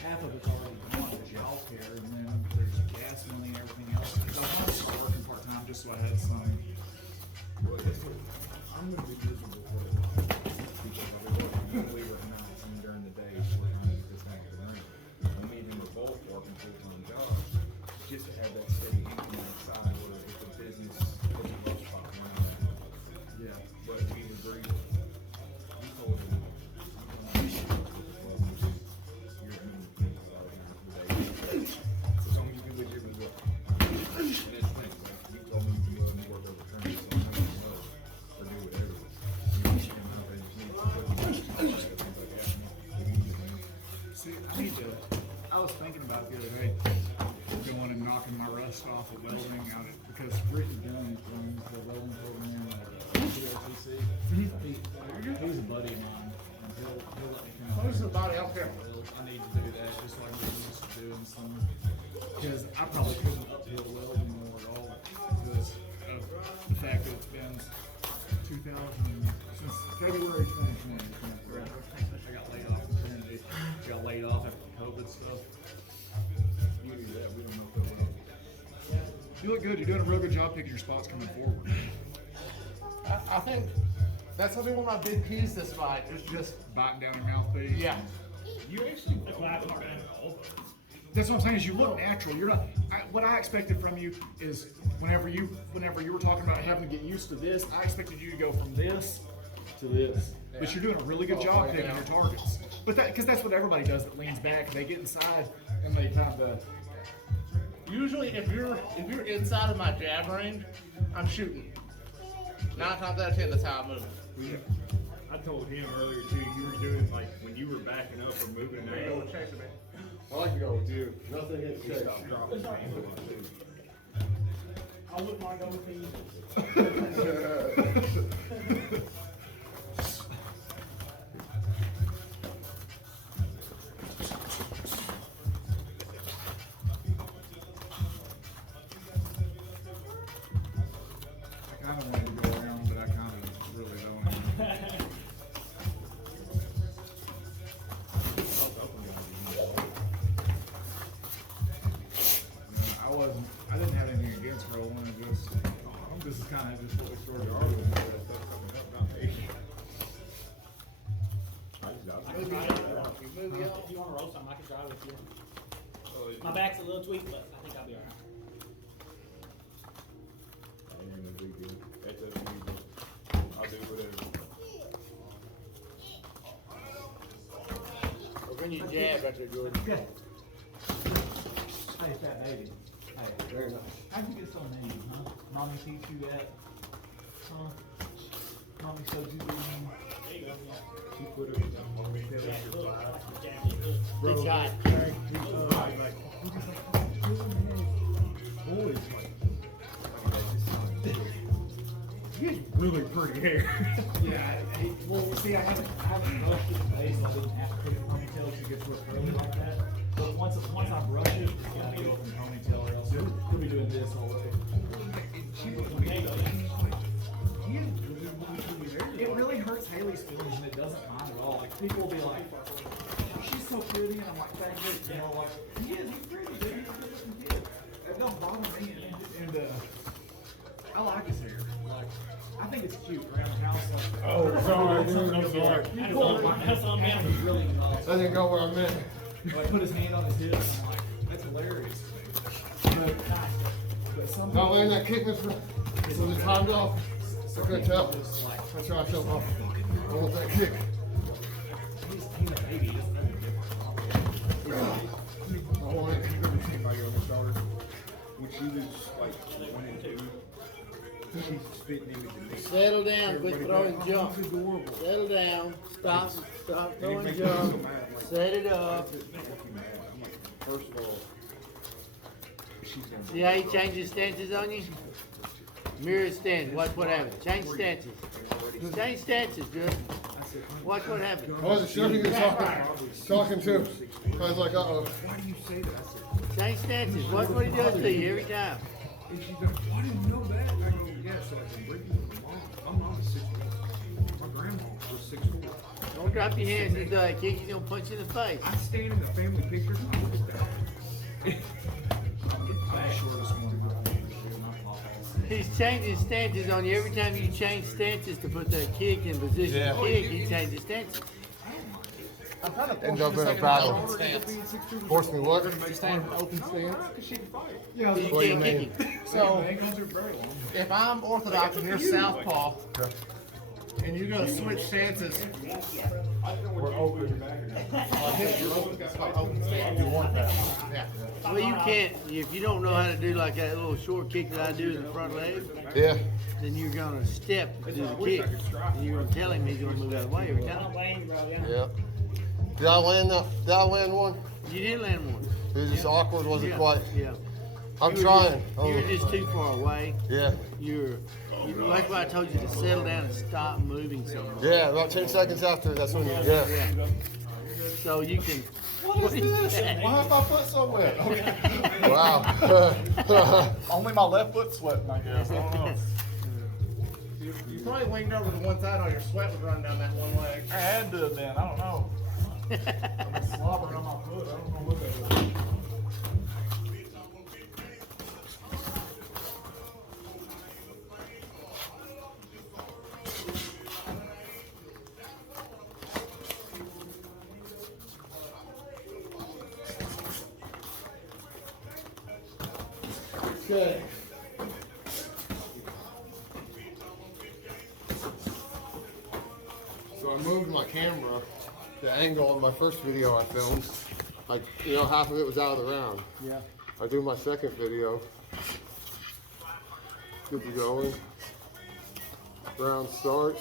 half of it's already gone to childcare, and then there's gas money and everything else. Because I wanted to start working part-time just so I had some. Well, I'm gonna be miserable for it. Because I'm gonna leave at night and during the day, we're trying to get this back to the ring. I'm even we're both working full-time jobs, just to have that steady income on the side where if the business doesn't go spot around that. Yeah. But we agreed, we told him, as long as you do what you do. And that's the thing, like, you told me you wouldn't work overtime, so I'm not gonna know, or do whatever. You understand how they just need to put you in things like that. If you need to, See, I need to. I was thinking about it the other day, going and knocking my rust off of welding out at, because Ricky Dunn runs the welding program at COTC. He's a buddy of mine, and he'll let me come. Who's the body out there? I need to do that, just like we used to do in some, because I probably couldn't uphill weld anymore at all, because of the fact that it's been 2000, since February 2020. I got laid off from Trinity, got laid off after the COVID stuff. you do that, we don't know if they'll. You look good, you're doing a real good job picking your spots coming forward. I think that's gonna be one of my big keys this fight. Is just Biting down your mouthpiece. yeah. You actually look like hard at all. That's what I'm saying, is you look natural. You're not, what I expected from you is whenever you were talking about having to get used to this, I expected you to go from this to this. But you're doing a really good job picking your targets. But because that's what everybody does that leans back, they get inside and they kind of, Usually, if you're inside of my jab range, I'm shooting. 9 times out of 10, that's how I move. I told him earlier too, you were doing like when you were backing up or moving an angle. I like to go with you. Nothing against Chase. I wouldn't mind going with you. I kind of wanted to go around, but I kind of really don't. move y'all? If you want to roll something, I can drive with you. Oh, My back's a little tweaked, but I think I'll be alright. Ain't no big deal. That's up to you, bro. I'll do whatever. Or can you jab right there, Jordan? Hey, fat baby. Hey, Very nice. how'd you get so named, huh? Mommy teach you that? Huh? Mommy showed you the name? There you go. She put her in the ponytail at your five. Good shot. Boys, like he has really pretty hair. Yeah, well, see, I haven't brushed it today, so I didn't have to put a ponytail to get to it curly like that. But once I brush it, it's gotta go up in ponytail or else we'll be doing this all day. It really hurts Haley's feelings and it doesn't mind at all. Like people will be like, she's so pretty, and I'm like, thank you. You know, like, he's pretty, dude. He's a good-looking kid. It don't bother me, and I like his hair. Like, I think it's cute around the house. Like, Oh, sorry, I'm sorry. That's on me. Really That didn't go where I meant. like put his hand on his hip. And I'm like, that's hilarious. But some Not people, letting that kick was the timed off. I couldn't tell. just like, I tried to off. I want that kick. he's a baby. He doesn't know the difference. I want it. You ever seen my youngest daughter? When she was like 1 and 2, she's spitting image of me. Settle down, quit throwing junk. It's adorable. Settle down, stop And throwing it makes me so junk. mad. I'm like, Set it up. that's it. Don't make me mad. I'm like, first of all, she's gonna See how he changes stances on you? Mirror stance, watch what happens. Change stances. Change stances, good. Watch what happens. I wasn't sure who you were talking to. I was like, uh-oh. Why do you say that? I said, Change stances. Watch what he does to you every time. and she's like, why do you know that? And I go, yeah, so I can bring you to my mom. My mom is 6'1". My grandma was 6'4". Don't drop your hands into that kick, he's gonna punch you in the face. I stand in the family pictures and I look at that. I'm the shortest one around here. My fault. He's changing stances on you every time you change stances to put that kick in position to kick, he changes stances. End up in a battle. Force me what? Open stance. You What do you can't mean? kick him. So, if I'm orthodox and you're southpaw, and you're gonna switch stances, We're open. it's called open stance. You want that? Yeah. Well, you can't, if you don't know how to do like that little short kick that I do in the front leg, Yeah. then you're gonna step to do the kick. And you're gonna tell him he's gonna move out of the way every time. Yeah. Did I land one? You did land one. It was just awkward, wasn't Yeah, quite. Yeah. I'm You were trying. just- You were just too far away. Yeah. That's why I told you to settle down and stop moving so much. Yeah, about 10 seconds after, that's when you, yeah. Yeah. So you can. What is this? Why is my foot so wet? Okay. Wow. Only my left foot sweating, I guess. I don't know. You probably leaned over to one side, all your sweat was running down that one leg. I had to have been. I don't know. I'm slobbering on my foot. I don't know what that was. Okay. So I moved my camera, the angle on my first video I filmed. Like, you know, half of it was out of the round. Yeah. I do my second video. Good to going. Round starts.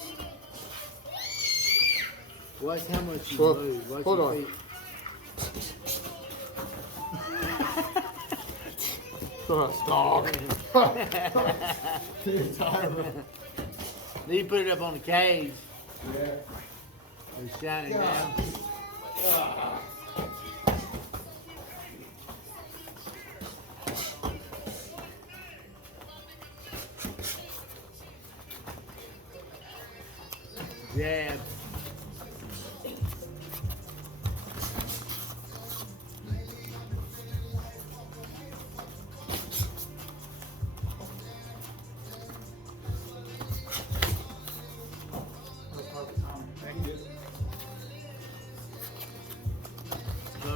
Watch how much you Well, move. Watch hold your on. feet. Dog. Then you put it up on the cage. Yeah. And shine it down. Jab.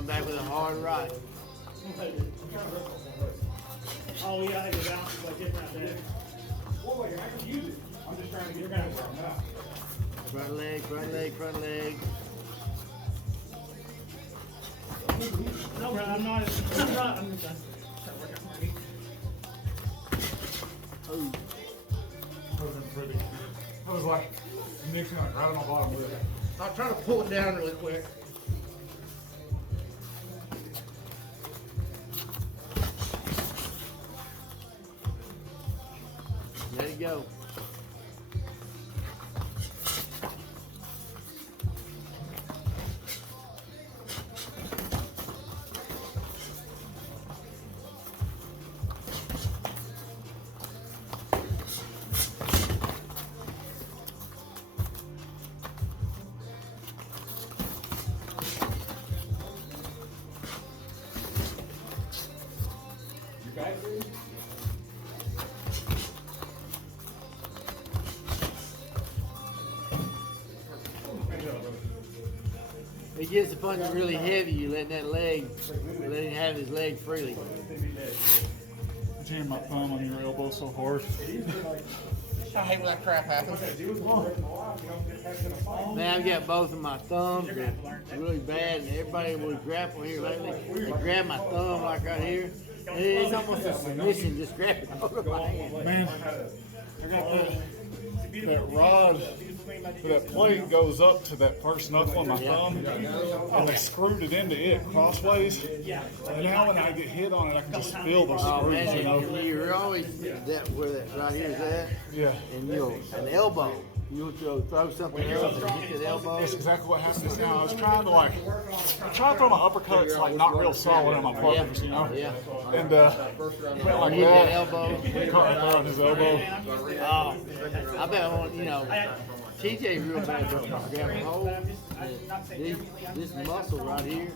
Come back with a hard right. Oh, yeah, I think balance is like different out there. Well, like, I can use it. I'm just trying to get around where I'm not. Front leg, front leg, front leg. No, bro, I'm not. I'm not. I'm just trying to work out my feet. Oh, That wasn't pretty. I was like mixing like right on my bottom lip. I'm trying to pull it down really quick. let it go. You back, dude? It gets the punch really heavy. You let that leg, let him have his leg freely. Jamming my thumb on your elbow so hard. I hate when that crap happens. Man, I've got both of my thumbs that really bad, and everybody was grappling here lately. They grab my thumb like right here. And it's almost a submission, just grab it over my hand. Man, I got that rod, that plate goes up to that first knuckle on my thumb, and they screwed it into it crossways. And now when I get hit on it, I can just feel those Oh screws, you know? man, you're always that where that right here is at, Yeah. and an elbow. You'll throw something else and hit that elbow. That's exactly what happened now. I was trying to throw my uppercuts like not real solid on my partners, you know? Yeah. And went like Hit that that. elbow. Caught me there on his elbow. Oh, I bet I want, TJ real bad about grab a hold. This muscle right here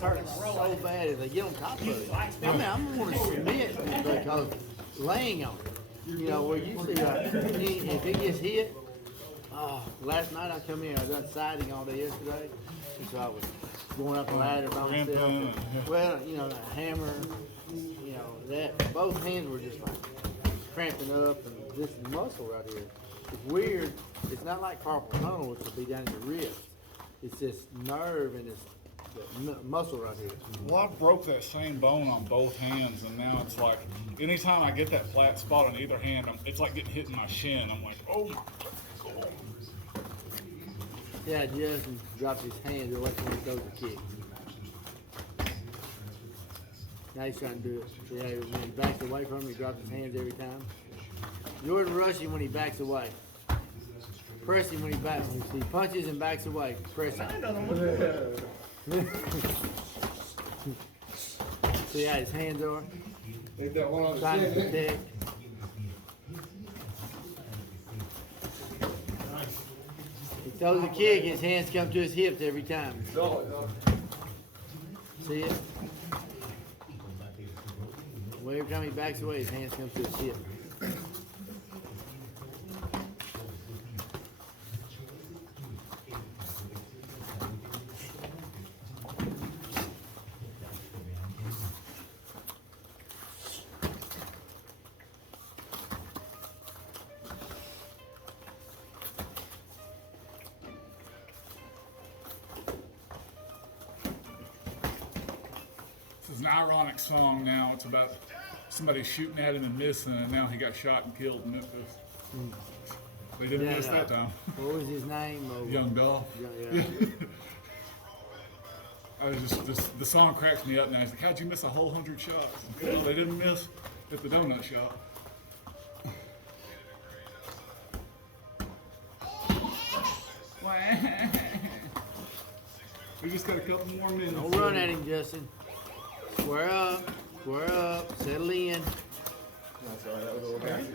hurts so bad if they get on top of it. I mean, I'm gonna submit because laying on it. Where you see if it gets hit. Last night I come in, I done siding all day yesterday, and so I was going up the ladder by myself. Well, the hammer, that both hands were just like cramping up, and this muscle right here. It's weird. It's not like carpal tunnel, which will be down in your wrist. It's this nerve and this muscle right here. Well, I broke that same bone on both hands, and now it's like anytime I get that flat spot on either hand, it's like getting hit in my shin. I'm like, oh my God. Yeah, Justin dropped his hands away when he throws a kick. Now he's trying to do it. Yeah, when he backs away from him, he drops his hands every time. Jordan rush him when he backs away. Press him when he backs. He punches and backs away. Press him. See how his hands are? Take that one on the Trying to chin. protect. He throws a kick, his hands come to his hips every time. See it? Well, every time he backs away, his hands come to his hip. This is an ironic song now. It's about somebody shooting at him and missing, and now he got shot and killed in Memphis. They didn't miss that time. What was his name? Young Dolph. Yeah. I was just the song cracks me up now. He's like, how'd you miss a whole 100 shots? Well, they didn't miss at the donut shop. We just got a couple more minutes. Don't run at him, Justin. Square up, settle in. That's all right, that was a little gassy.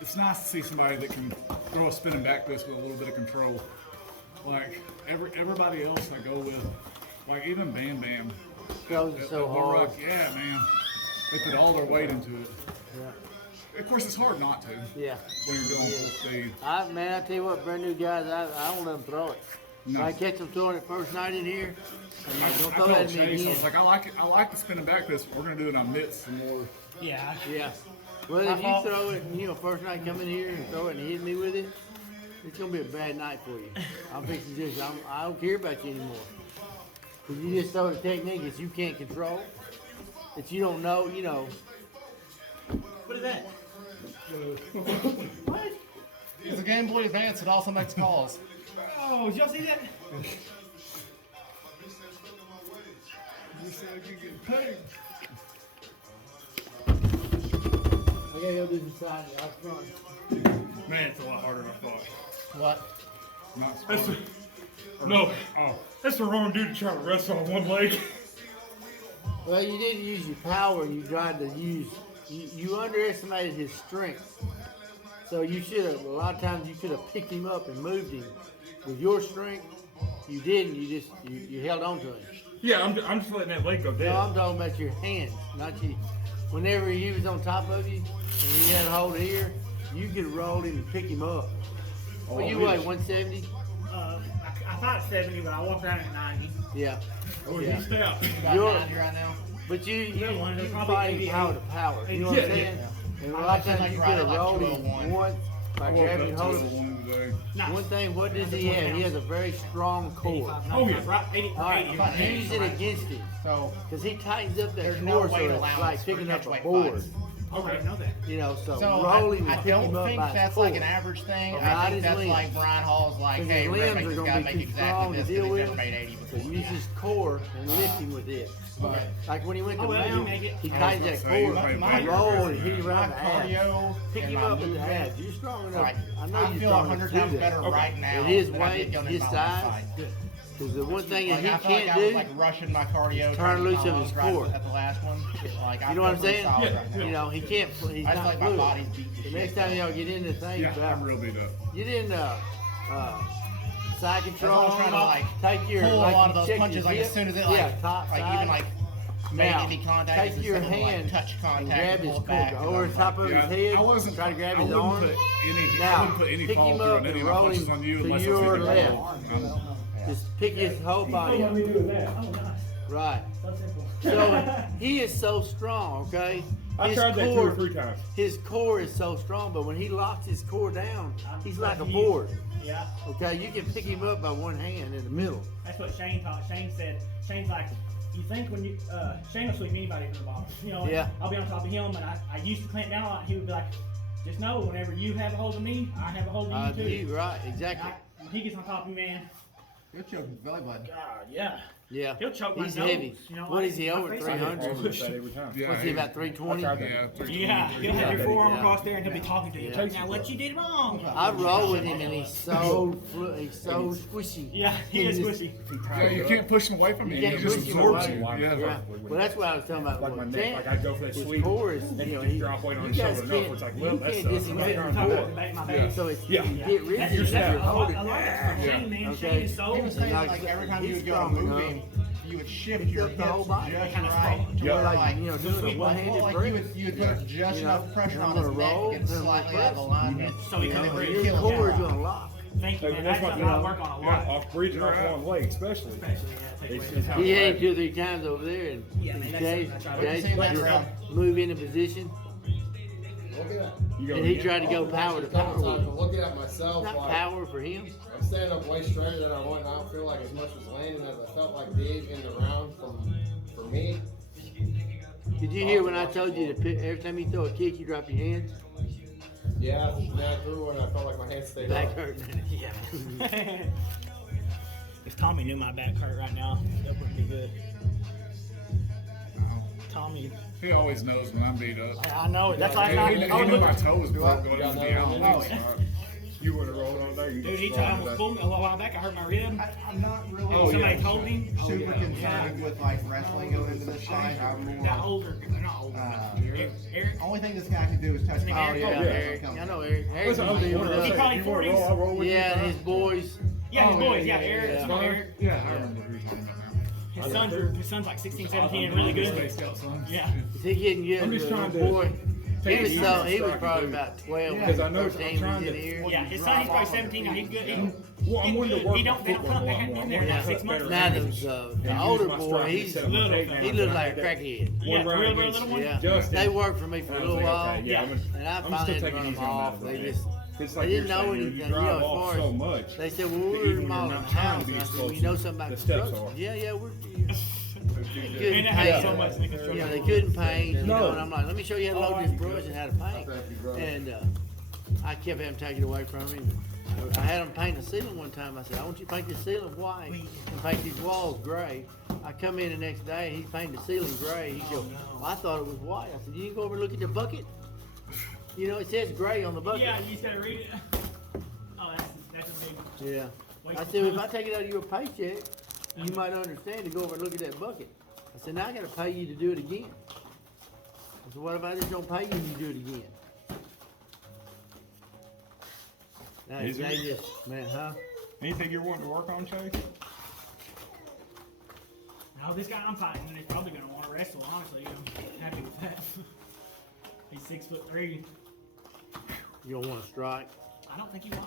It's nice to see somebody that can throw a spinning back fist with a little bit of control. Like everybody else I go with, like even Bam Bam. Throws it so At Little hard. Rock, yeah, man. They put all their weight into it. Of course, it's hard not to Yeah. when you're going full speed. Man, I tell you what, brand new guys, I don't let them throw it. If I catch them throwing it first night in here, I don't told throw that at me Chase, I again. was like, I like the spinning back this. We're gonna do it on mitts some more. Yeah. Yeah. Well, if you throw it, first night come in here and throw it and hit me with it, it's gonna be a bad night for you. I'm fixing this. I don't care about you anymore. Cause you just throw the technique that you can't control, that you don't know. What is that? What? It's a Game Boy Advance. It also makes calls. Oh, did y'all see that? I gotta go do the side out front. Man, it's a lot harder than I thought. What? Not That's spinning. no, that's the wrong dude to try to wrestle on one leg. Well, you didn't use your power. You tried to use. You underestimated his strength. So you should have. A lot of times you could have picked him up and moved him with your strength. You didn't. You held on to him. Yeah, I'm just letting that leg go No, dead. I'm talking about your hands, not you. Whenever he was on top of you and he had a hold here, you could roll him and pick him up. What you weigh? 170? I thought 70, but I walked around at 90. Yeah. Oh, Yeah. you stay out. You got You're- 90 right now? But you one, can probably fight 88. power to power. You know what I'm Yeah, saying? yeah. And a I'm lot of like times you could right have at like rolled 201. him once by I woke grabbing up and to holding the him. one today. Nah, One thing, what does he have? He has a very strong core. 85, Oh, yeah. 95, right? 80, All right, 80. use it against him. So Because he tightens up that there's no core so weight it's allowance like for picking up a catchweight board. fights. Oh, I didn't know that. So, So roll him I and pick him don't up think by his that's core. like an average thing. Right, I think his that's limbs. like Brian Hall's like, Because hey, his we're gonna limbs make are this gonna guy be make too exactly strong this to because deal he's never with. made 80 So before. use his core and lift him with it. But Like when he went to Oh, well, you mount, make it. he I tightens was that gonna say, core, you might- roll and hit him my around the abs. cardio Pick and him my up in the movement, abs. You're strong enough. like, I know I you're feel strong 100 enough to times do that. better right now At his than I did weight, going his into my last size, fight. because the one thing that Like, he I feel like can't I was do, like rushing my cardio, turn trying to loose get my of his lungs right core. at the last one. Like, I you know what I'm feel pretty saying? solid right now. You know, he can't, he's I just not like my fluid. body's beat to The shit. next time y'all get into things, Yeah, I'm real beat up. get in side control, I was trying to, like, take your, pull a like lot you of those check punches your like hip. as soon as it yeah, like, top, like side. even like made Now, any contact, take just your instead of, like, hand touch and contact, grab pull his it back, core and over I'm the top like, of his Yeah, head. I wasn't. Try to grab I his wouldn't arm. put any. Now, I wouldn't put any pick him follow through up on any and of my roll punches him on you to unless it's your either left. wrong. Just pick his whole body up. Oh, nice. Right. So simple. So he is so strong, okay? I His tried that 2 core- or 3 times. His core is so strong, but when he locks his core down, he's like a board. Yeah. Okay, you can pick him up by one hand in the middle. That's what Shane taught. Shane said, Shane's like, you think when you, Shane will sweep anybody from the bottom. You know, Yeah. I'll be on top of him, and I used to clamp down a lot. He would be like, just know, whenever you have a hold of me, I have a hold of you too. You right, exactly. When he gets on top of me, man, You'll choke his belly button. God, yeah. Yeah. He'll choke my He's nose. heavy. You know, What is he, my over face- 300? I push that every time. Yeah, What's he, about 320? I tried that. Yeah, 320, Yeah, he'll have your 330. forearm Yeah. across there and he'll be talking to you. Yeah. Now what you did wrong. I roll with him and he's so squishy. Yeah, he is squishy. Yeah, you can't push him away from you. You He can't just push him absorbs away. you. Yeah. Yeah. Well, that's what I was talking about. Like my with neck, Jan. like I go for that His sweep. core is, Then you know, you drop weight on you his guys shoulder enough can't, where it's like, you well, that can't sucks. disengage You're from talking core. about my Yeah. back. So it's, Yeah. you get rid of That's it. just You're that. holding I it. love that from Shane, man. Okay. Shane is so. He was saying Like, like every time he's you would go strong moving, enough. you would shift Picked your up the whole hips body. just Kinda right strong. to Yeah. where Like, like you know, doing a like, one-handed like press. you would put just You enough know, pressure and on I'm his gonna neck roll, to get and I'm gonna slightly out of press. alignment. So he You can know, breathe. your Kill core is him. gonna lock. Thank you, Like, man. that's That's what something I work on a yeah, lot. off bridge and off one leg, especially. Especially, yeah, take It's away just the- how He it had works. 2 or 3 times over there, and Yeah, man, that's Jay, something I try to Jay do. let Yeah. move into position, Look at that. You go and he again. tried to go power to A couple power with times, him. I'm looking at myself Not like power for him. I'm standing up way straighter than I was, and I don't feel like as much was landing as I felt like did in the round for me. Did you hear when I told you to pick, every time you throw a kick, you drop your hands? Yeah, and then I threw one, and I felt like my hands stayed Back up. hurt. Yeah. If Tommy knew my back hurt right now, that wouldn't be good. Tommy, He always knows when I'm beat up. I know it. That's why He I knew was my looking. toe was broke going into the Oh, alley. yeah. You would have rolled on there. You Dude, he just tried rolled almost it. pulled me a while back. I hurt my rib. I'm not really Oh, Somebody yeah. told me. super concerned with like wrestling going into this fight. I'm That more. older, they're not older. Eric, Only thing this guy can do is touch Oh, my Oh, yeah, Yeah. Eric. I know Eric. Eric Listen, I was used to be born with He us. probably you want to 40s. roll, I'll roll with you. Yeah, and his boys. yeah, his Oh, boys. yeah, Yeah, yeah, Eric. yeah. It's not Eric. Yeah, I remember who you're talking about now. His his son's like 16, 17 and really good. Space Scout son. Yeah. Is he getting good? I'm just little trying to boy. take He was it so easy he so was I can probably do- about 12. Because I know I'm 13 trying was in to- here. Yeah, his son, he's probably 17 now. He's good. Well, I'm wanting to work He my don't, they don't footwork come a back lot in more. there I like want to 6 cut months. better Now angles. the And older use my boy, strike he's instead of my little. takedown. he looks I like a had that crackhead. Yeah, one round real against little one. Yeah, Justin. they worked for me for a I was little like, while, okay, yeah, I'm gonna- and I I'm just finally gonna had to take it run easy them on off. that a They little just It's they like didn't you're know saying, anything. you You know, drive as off far so as much. they said, well, that we're even when you're remodeling not the trying house. to be And I said, explosive, well, you know something about the steps construction? are. Yeah, we're. And Couldn't it has paint. so much in the construction. Yeah, they couldn't paint, you know, No. and I'm like, let me show you how to load this brush and how to paint. Thank you, brother. And I kept having to take it away from him. I had him paint the ceiling one time. I said, I want you to paint the ceiling white and paint these walls gray. I come in the next day, he painted the ceiling gray. He goes, well, I thought it was white. I said, you didn't go over and look at the bucket? You know, it says gray on the bucket. Yeah, you just gotta read it. Oh, that's a big. Yeah. I said, if I take it out of your paycheck, you might understand to go over and look at that bucket. I said, now I gotta pay you to do it again. I said, what if I just don't pay you and you do it again? They Is there- just, man, huh? Anything you're wanting to work on, Chase? No, this guy I'm fighting is probably gonna want to wrestle. Honestly, I'm happy with that. He's 6'3". You don't wanna strike? I don't think he wants.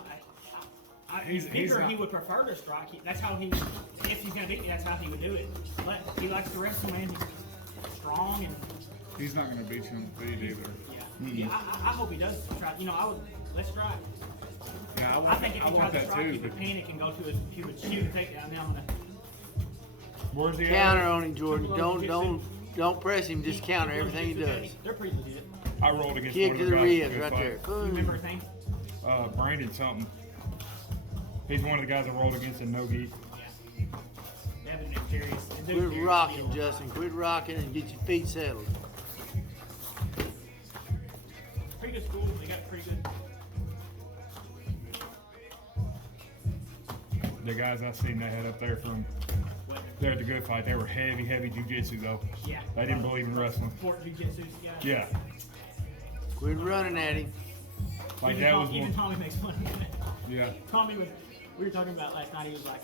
I He's figure not- he would prefer to strike. That's how he, if he's gonna beat me, that's how he would do it. But he likes to wrestle, man. He's strong and He's not gonna beat you on the feet either. yeah. I hope he does try. You know, let's try. Yeah, I think if I he want tries to that strike, he too. would But panic and go to his. He would shoot and take down. Now I'm gonna. Where's he Counter at? on him, Jordan. Don't press him, just counter everything he does. They're pretty legit. I rolled against Kick one to of the the guys. ribs in a right fight. there. You Boom. remember his name? Brandon something. He's one of the guys I rolled against in No-Gi. Yeah. Devin and Jarius. And dude, Quit Jarius rocking, Beal. Justin. Quit rocking and get your feet settled. Pretty good school. They got pretty good. The guys I seen they had up there from Weapons. there at the good fight, they were heavy jujitsu though. Yeah. They didn't believe in wrestling. Fort Jiu-Jitsu guy. Yeah, Quit running at him. like Even that Tom- was even one. Tommy makes fun of that. Yeah, Tommy was. We were talking about last night. He was like,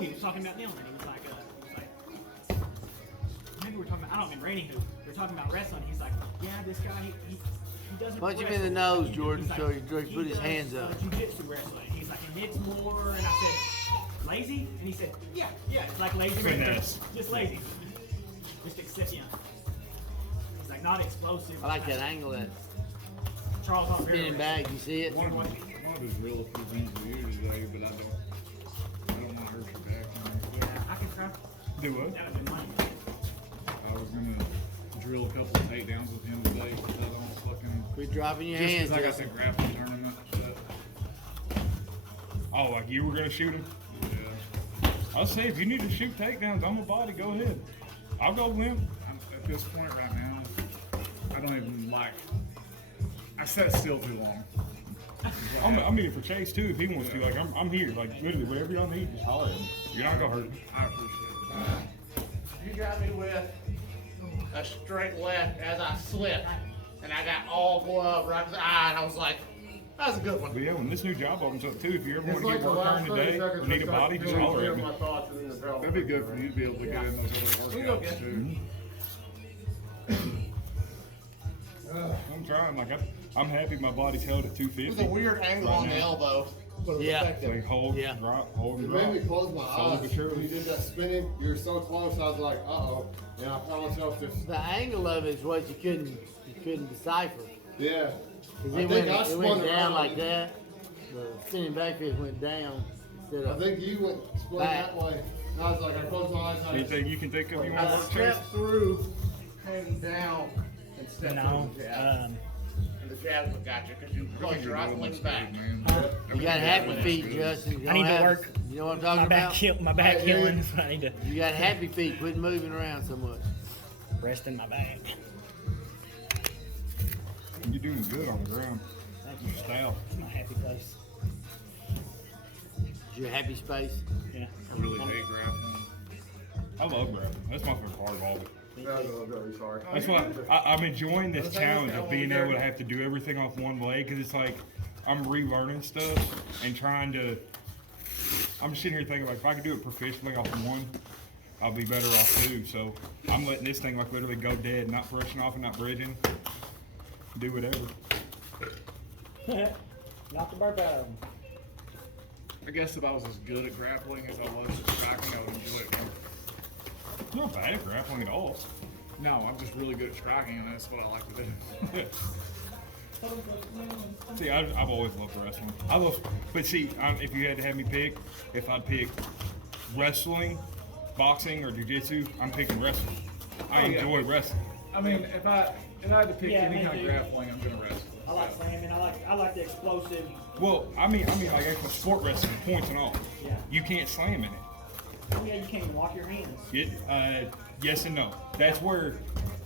he was talking about Dylan. He was like, maybe we're talking about. I don't mean Rainey who. We're talking about wrestling. He's like, yeah, this guy he doesn't. Punch him in wrestle. the nose, He's Jordan, like, so he put his does, hands up. Jiu-jitsu wrestling. He's like, and it's more. And I said, lazy. And he said, yeah, it's like lazy. Finesse. Just lazy. Just excipient. He's like not explosive. I like that angle, that Charles Oliveira. spinning back. You see it? one of his real few things to do today, but I don't want to hurt your back. Yeah, I can try. do what? That would be money. I was gonna drill a couple of takedowns with him today, but I don't fucking. Quit dropping your Just hands, 'cause I got Justin. the grappling tournament stuff. Oh, like you were gonna shoot him? Yeah. I'll say if you need to shoot takedowns on my body, go ahead. I'll go limp. At this point right now, I don't even like. I sat still too long. I'm here for Chase too if he wants to. Like I'm here. Like literally whatever y'all need, just holler at me. You're not gonna hurt me. I appreciate it. You got me with a straight left as I slipped, and I got all glove right to the eye, and I was like, that was a good one. But yeah, when this new job opens up too, if you ever It's want to like get the work last done 30 today seconds. or need a body, just holler at me. My thoughts and then the bell. That'd be good for you to be able to get in those other We go workouts get- too. I'm trying. Like I'm happy my body's held at It was a 250. weird angle on the elbow, but it was Yeah. effective. Like hold, Yeah. drop, hold, and It drop. made me close my Slowly eyes. but surely. When you did that spinning, you were so close, I was like, uh-oh. And I found myself just, The angle of it is what you couldn't decipher. yeah. Cause I it think went, I it spun went it down around. like that. The spinning back fist went down instead I of. think you went split Back. that way. And I was like, I closed my eyes. And I just, Anything you can think of you want I to work, Chase? stepped through, came down, and stepped No. through the jab. And the jab's what got you, because you close your eyes and lean back. Man. You got happy feet, Justin. You I need don't to have- work You know what I'm My talking back, about? my back Hey, hey. healing. That's what I need to You got happy feet. Quit moving around so much. rest in my back. You're doing good on the ground. You're stout. It's my happy place. Is your happy space? Yeah. I really hate grappling. I love grappling. That's my favorite part of all of it. I'm very sorry. That's why I'm enjoying this challenge of being able to have to do everything off one leg because it's like I'm relearning stuff and trying to. I'm just sitting here thinking like if I could do it proficiently off one, I'll be better off too. So I'm letting this thing like literally go dead, not brushing off and not bridging. Do whatever. Knock the burp out of them. I guess if I was as good at grappling as I was at striking, I would enjoy it more. Not bad at grappling at all. No, I'm just really good at striking, and that's what I like to do. See, I've always loved wrestling. But see, if you had to have me pick, if I'd pick wrestling, boxing, or jiu-jitsu, I'm picking wrestling. I enjoy wrestling. I mean, if I had to pick Yeah, any me kind of too. grappling, I'm gonna wrestle. I like slamming. I like the explosive. Well, I mean like actual sport wrestling, points and all. Yeah. You can't slam in it. Oh yeah, you can't even walk your hands. Yes and no. That's where,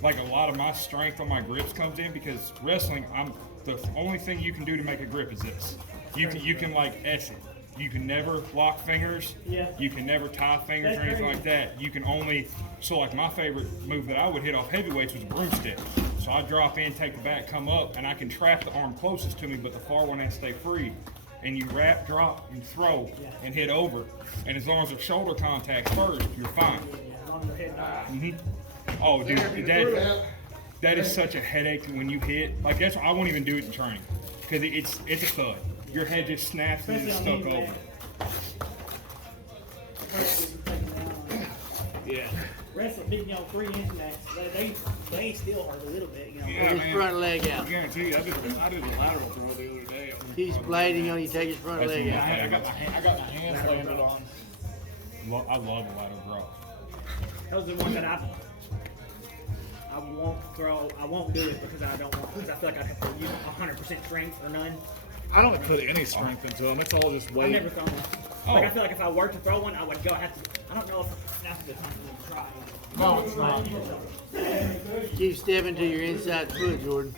like, a lot of my strength on my grips comes in, because wrestling, the only thing you can do to make a grip is this. You can like S it. You can never lock fingers. Yeah. You can never tie fingers That's or anything crazy. like that. You can only, so like my favorite move that I would hit off heavyweights was a broomstick. So I drop in, take the back, come up, and I can trap the arm closest to me, but the far one has to stay free. And you wrap, drop, and throw, and hit over. And as long as there's shoulder contact first, you're fine. As long as your head not. Oh, dude, that is such a headache when you hit. Like, that's why I won't even do it in training, because it's a thud. Your head just snaps and it's Especially stuck on over. Yeah. Wrestling, big, 3-inch necks, they still hurt a little bit, Yeah, Take his man. front leg out. I guarantee you, I did a lateral throw the other day. He's blading on you, take his front That's leg my out. I got my hands landed on. I love a lateral drop. Those are the ones that I won't throw. I won't do it because I don't want, because I feel like I have to use 100% strength or none. I don't put any strength into them. It's all just I've weight. never thrown one. Like, I feel like if I were to throw one, I would go. I don't know if now's the time to try. No, it's not. Keep stepping to your inside foot, Jordan.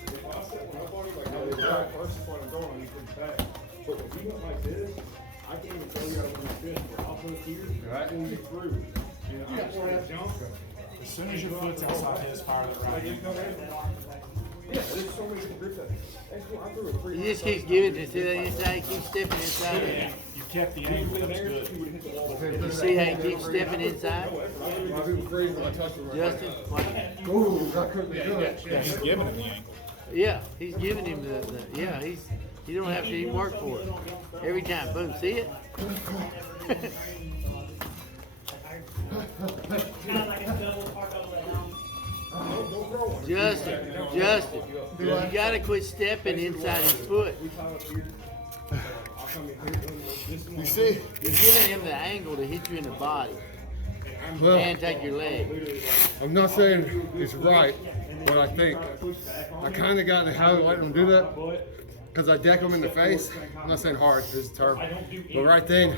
As soon as your foot's outside his, fire the right hand. He just keeps giving it to the inside, he keeps stepping inside of it. You kept the angle, that's good. You see how he keeps stepping inside? My people freeze when I touch them right Justin? Like, now. Ooh, that couldn't be good. Yeah, he's giving him the ankle. yeah, he's giving him he don't have to even work for it. Every time, boom, see it? Kind of like a double part of Justin, you gotta quit stepping inside his foot. You see? You're giving him the angle to hit you in the body Well, and take your leg. I'm not saying it's right, but I think I kind of got in the habit of letting them do that because I deck them in the face. I'm not saying hard, this is a term. But right then,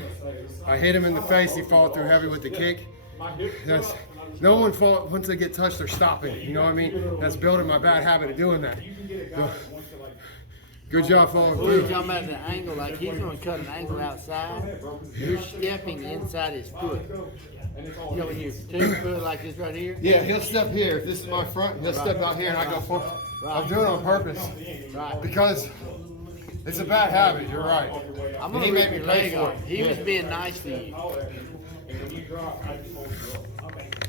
I hit him in the face, he followed through heavy with the kick. No one once they get touched, they're stopping. You know what I mean? That's building my bad habit of doing that. So, good job following What are you through. talking about the angle? Like he's gonna cut an angle outside. You're stepping inside his foot. You know when you turn your foot like this right here? Yeah, he'll step here. If this is my front, he'll step out here and I go forward. I'm doing it on purpose Right. because it's a bad habit. You're right. I'm gonna He rip made your me pay leg for off. it. He was being nice to you.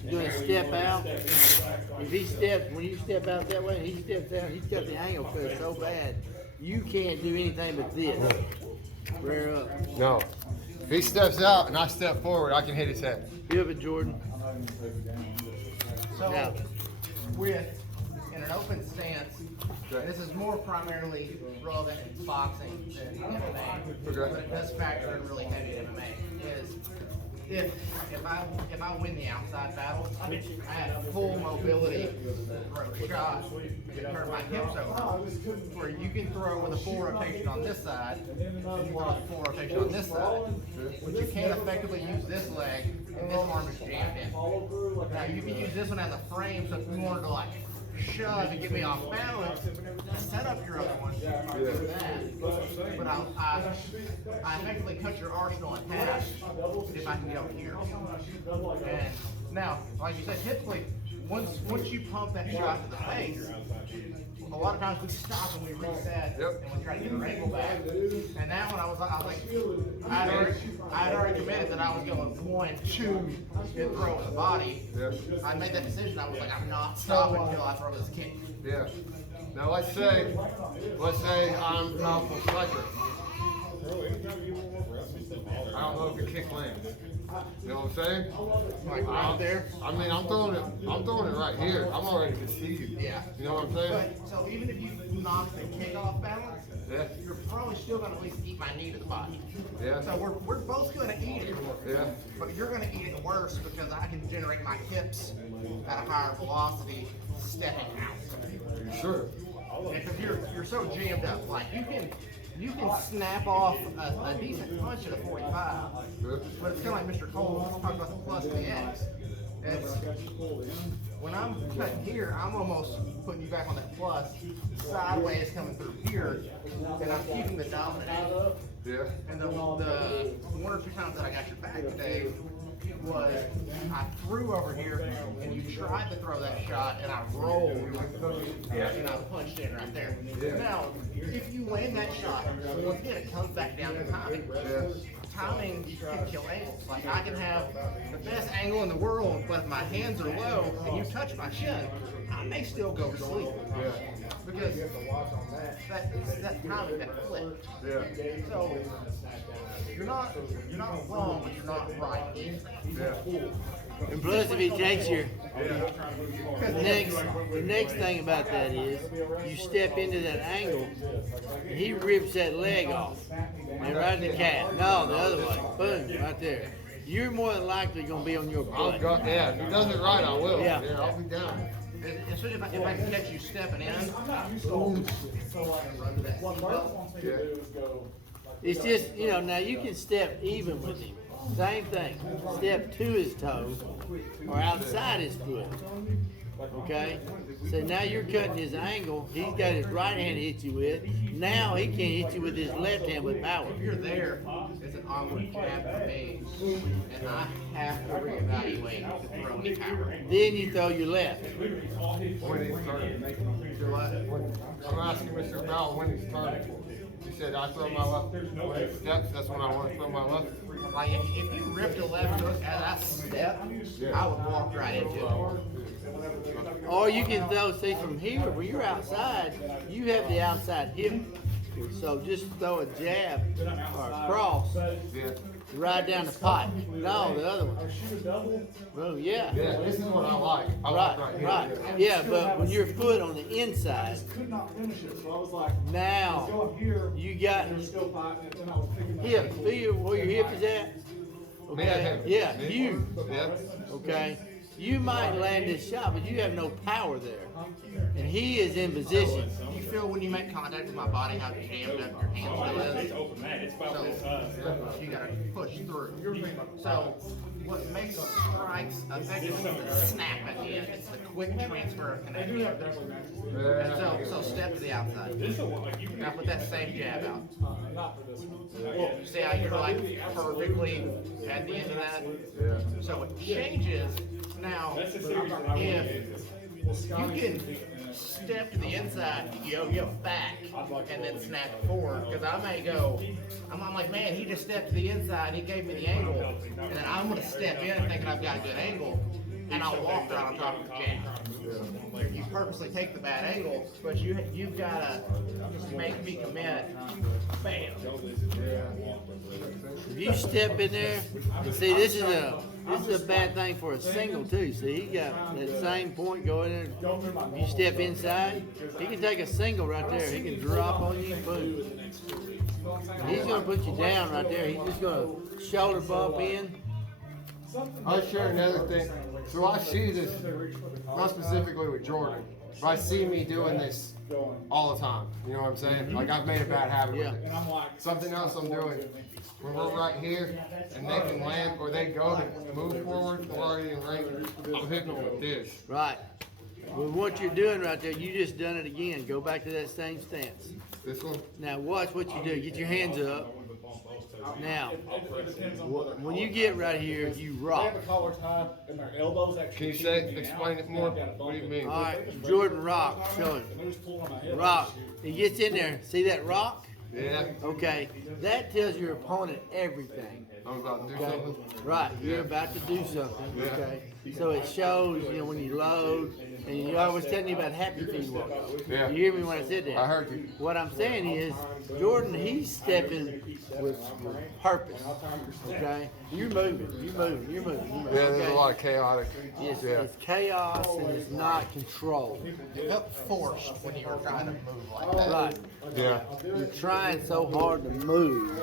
You're gonna step out. If he steps, when you step out that way, he steps out. He's got the angle cut so bad, you can't do anything but this. Rear up. No. If he steps out and I step forward, I can hit his head. Give it, Jordan. So, Now, with, in an open stance, this is more primarily relevant in boxing than MMA. Okay. But it does factor in really heavy in MMA. Is if I win the outside battle, I have full mobility for a shot to turn my hips over, where you can throw with a full rotation on this side, and you throw with a full rotation on this side, but you can't effectively use this leg, and this arm is jammed in. Now you can use this one as a frame, so if you wanted to like shove and get me off balance, set up your other one, do that. But I effectively cut your arsenal in half if I can get over here. And now, like you said, typically once you pump that shot to the face, a lot of times we stop and we reset Yep. and we try to get our angle back. And that one I was like, I had already committed that I was going to point, shoot, and throw with the body. Yeah. I made that decision. I was like, I'm not stopping until I throw this kick. Yeah. Now let's say I'm powerful striker. I don't know if the kick lands. You know what I'm saying? Like right there. I mean, I'm throwing it right here. I'm already deceived. Yeah. You know what I'm saying? But, so even if you knock the kick off balance, Yeah. you're probably still going to at least eat my knee to the body. Yeah. So we're both going to eat it. Yeah. But you're going to eat it worse because I can generate my hips at a higher velocity stepping out. You sure? Because you're so jammed up. Like you can snap off a decent punch at a 45, Good. but it's kind of like Mr. Cole talked about the plus and the X. It's, when I'm cutting here, I'm almost putting you back on that plus, sideways coming through here, and I'm keeping the dominant. Yeah. And the one or two times that I got your back today was I threw over here and you tried to throw that shot and I rolled and I punched in right there. Yeah. Now, if you land that shot, once again it comes back down to timing. Yeah. Timing can kill angles. Like I can have the best angle in the world, but if my hands are low and you touch my chin, I may still go to sleep. Yeah. Because that timing, that flip. Yeah. So you're not wrong, but you're not right either. Yeah. And plus, if he takes your, the next thing about that is, you step into that angle, and he rips that leg off. And right in the cat. No, the other way. Boom, right there. You're more than likely going to be on your I'll butt. go, yeah. If he does it right, I will. Yeah. Yeah. I'll be down. Especially if I can catch you stepping in, boom, and run to that seatbelt. Yeah. It's just, now you can step even with him. Same thing. Step to his toe or outside his foot. Okay? So now you're cutting his angle. He's got his right hand to hit you with. Now he can't hit you with his left hand with power. If you're there, it's an onward jab for me, and I have to reevaluate to throw any power. Then you throw your left. When he's turning. Do what? I'm asking Mr. Bell when he's turning. He said, I throw my left. Steps, that's when I want to throw my left. Like if you ripped a left hook out of that step, I would walk right into it. Or you can throw, see from here, when you're outside, you have the outside hip. So just throw a jab or a cross Yeah. right down the pipe. No, the other one. Oh, yeah. Yeah, this is what I like. I like Right, here. right. Yeah, but when your foot on the inside, Could not finish it, so I was like, now go up here, you got they're still fighting it, and I was picking my hip. Feel where your hip is at? Okay. Yeah, you. Yeah. Okay. You might land this shot, but you have no power there. And he is in position. You feel when you make contact with my body how jammed up your hands still It's is? open mat, it's about this, So you gotta push through. So what makes strikes effective is the snap at the end. It's the quick transfer of connection. And so step to the outside. Now put that same jab out. See how you're like perfectly at the end of that? So it changes. Now, if you can step to the inside, yo back, and then snap it forward, because I may go, I'm like, man, he just stepped to the inside, he gave me the angle, and then I'm going to step in thinking I've got a good angle, and I'll walk right on top of the jab. You purposely take the bad angle, but you've got to make me commit. Bam. If you step in there, see, this is a bad thing for a single too. See, he got that same point going in. If you step inside, he can take a single right there. He can drop on you, boom. He's gonna put you down right there. He's just gonna shoulder bump in. I'll share another thing. So I see this, not specifically with Jordan, but I see me doing this all the time. You know what I'm saying? Like I've made a bad habit with it. Something else I'm doing, when we're right here and they can land or they go to move forward, we're already in range. I'm hitting them with this. Right. Well, what you're doing right there, you just done it again. Go back to that same stance. This one? Now watch what you do. Get your hands up. Now, It depends on when you get right here, you They rock. have a collar tie and their elbows actually. Can you shoot say, hanging explain out. it more? I've got a bump What do you in mean? it. All right, Jordan rock, show him. And they're just pulling my head. Rock. He gets in there. See that rock? Yeah, Okay. That tells your opponent everything. I'm about to do Okay. something. Right. You're about to do something. Yeah. Okay. So it shows, you know, when you load, and you I was telling you about happy feet walk. Yeah. You hear me when I said that? I heard you. What I'm saying is, Jordan, he's stepping with purpose. Okay. You're moving. You're moving. You're moving. You're moving. Yeah, there's okay? a lot of chaotic. It's, Yeah. it's chaos and it's not controlled. It felt forced when you were trying to move like that. Right. Yeah. You're trying so hard to move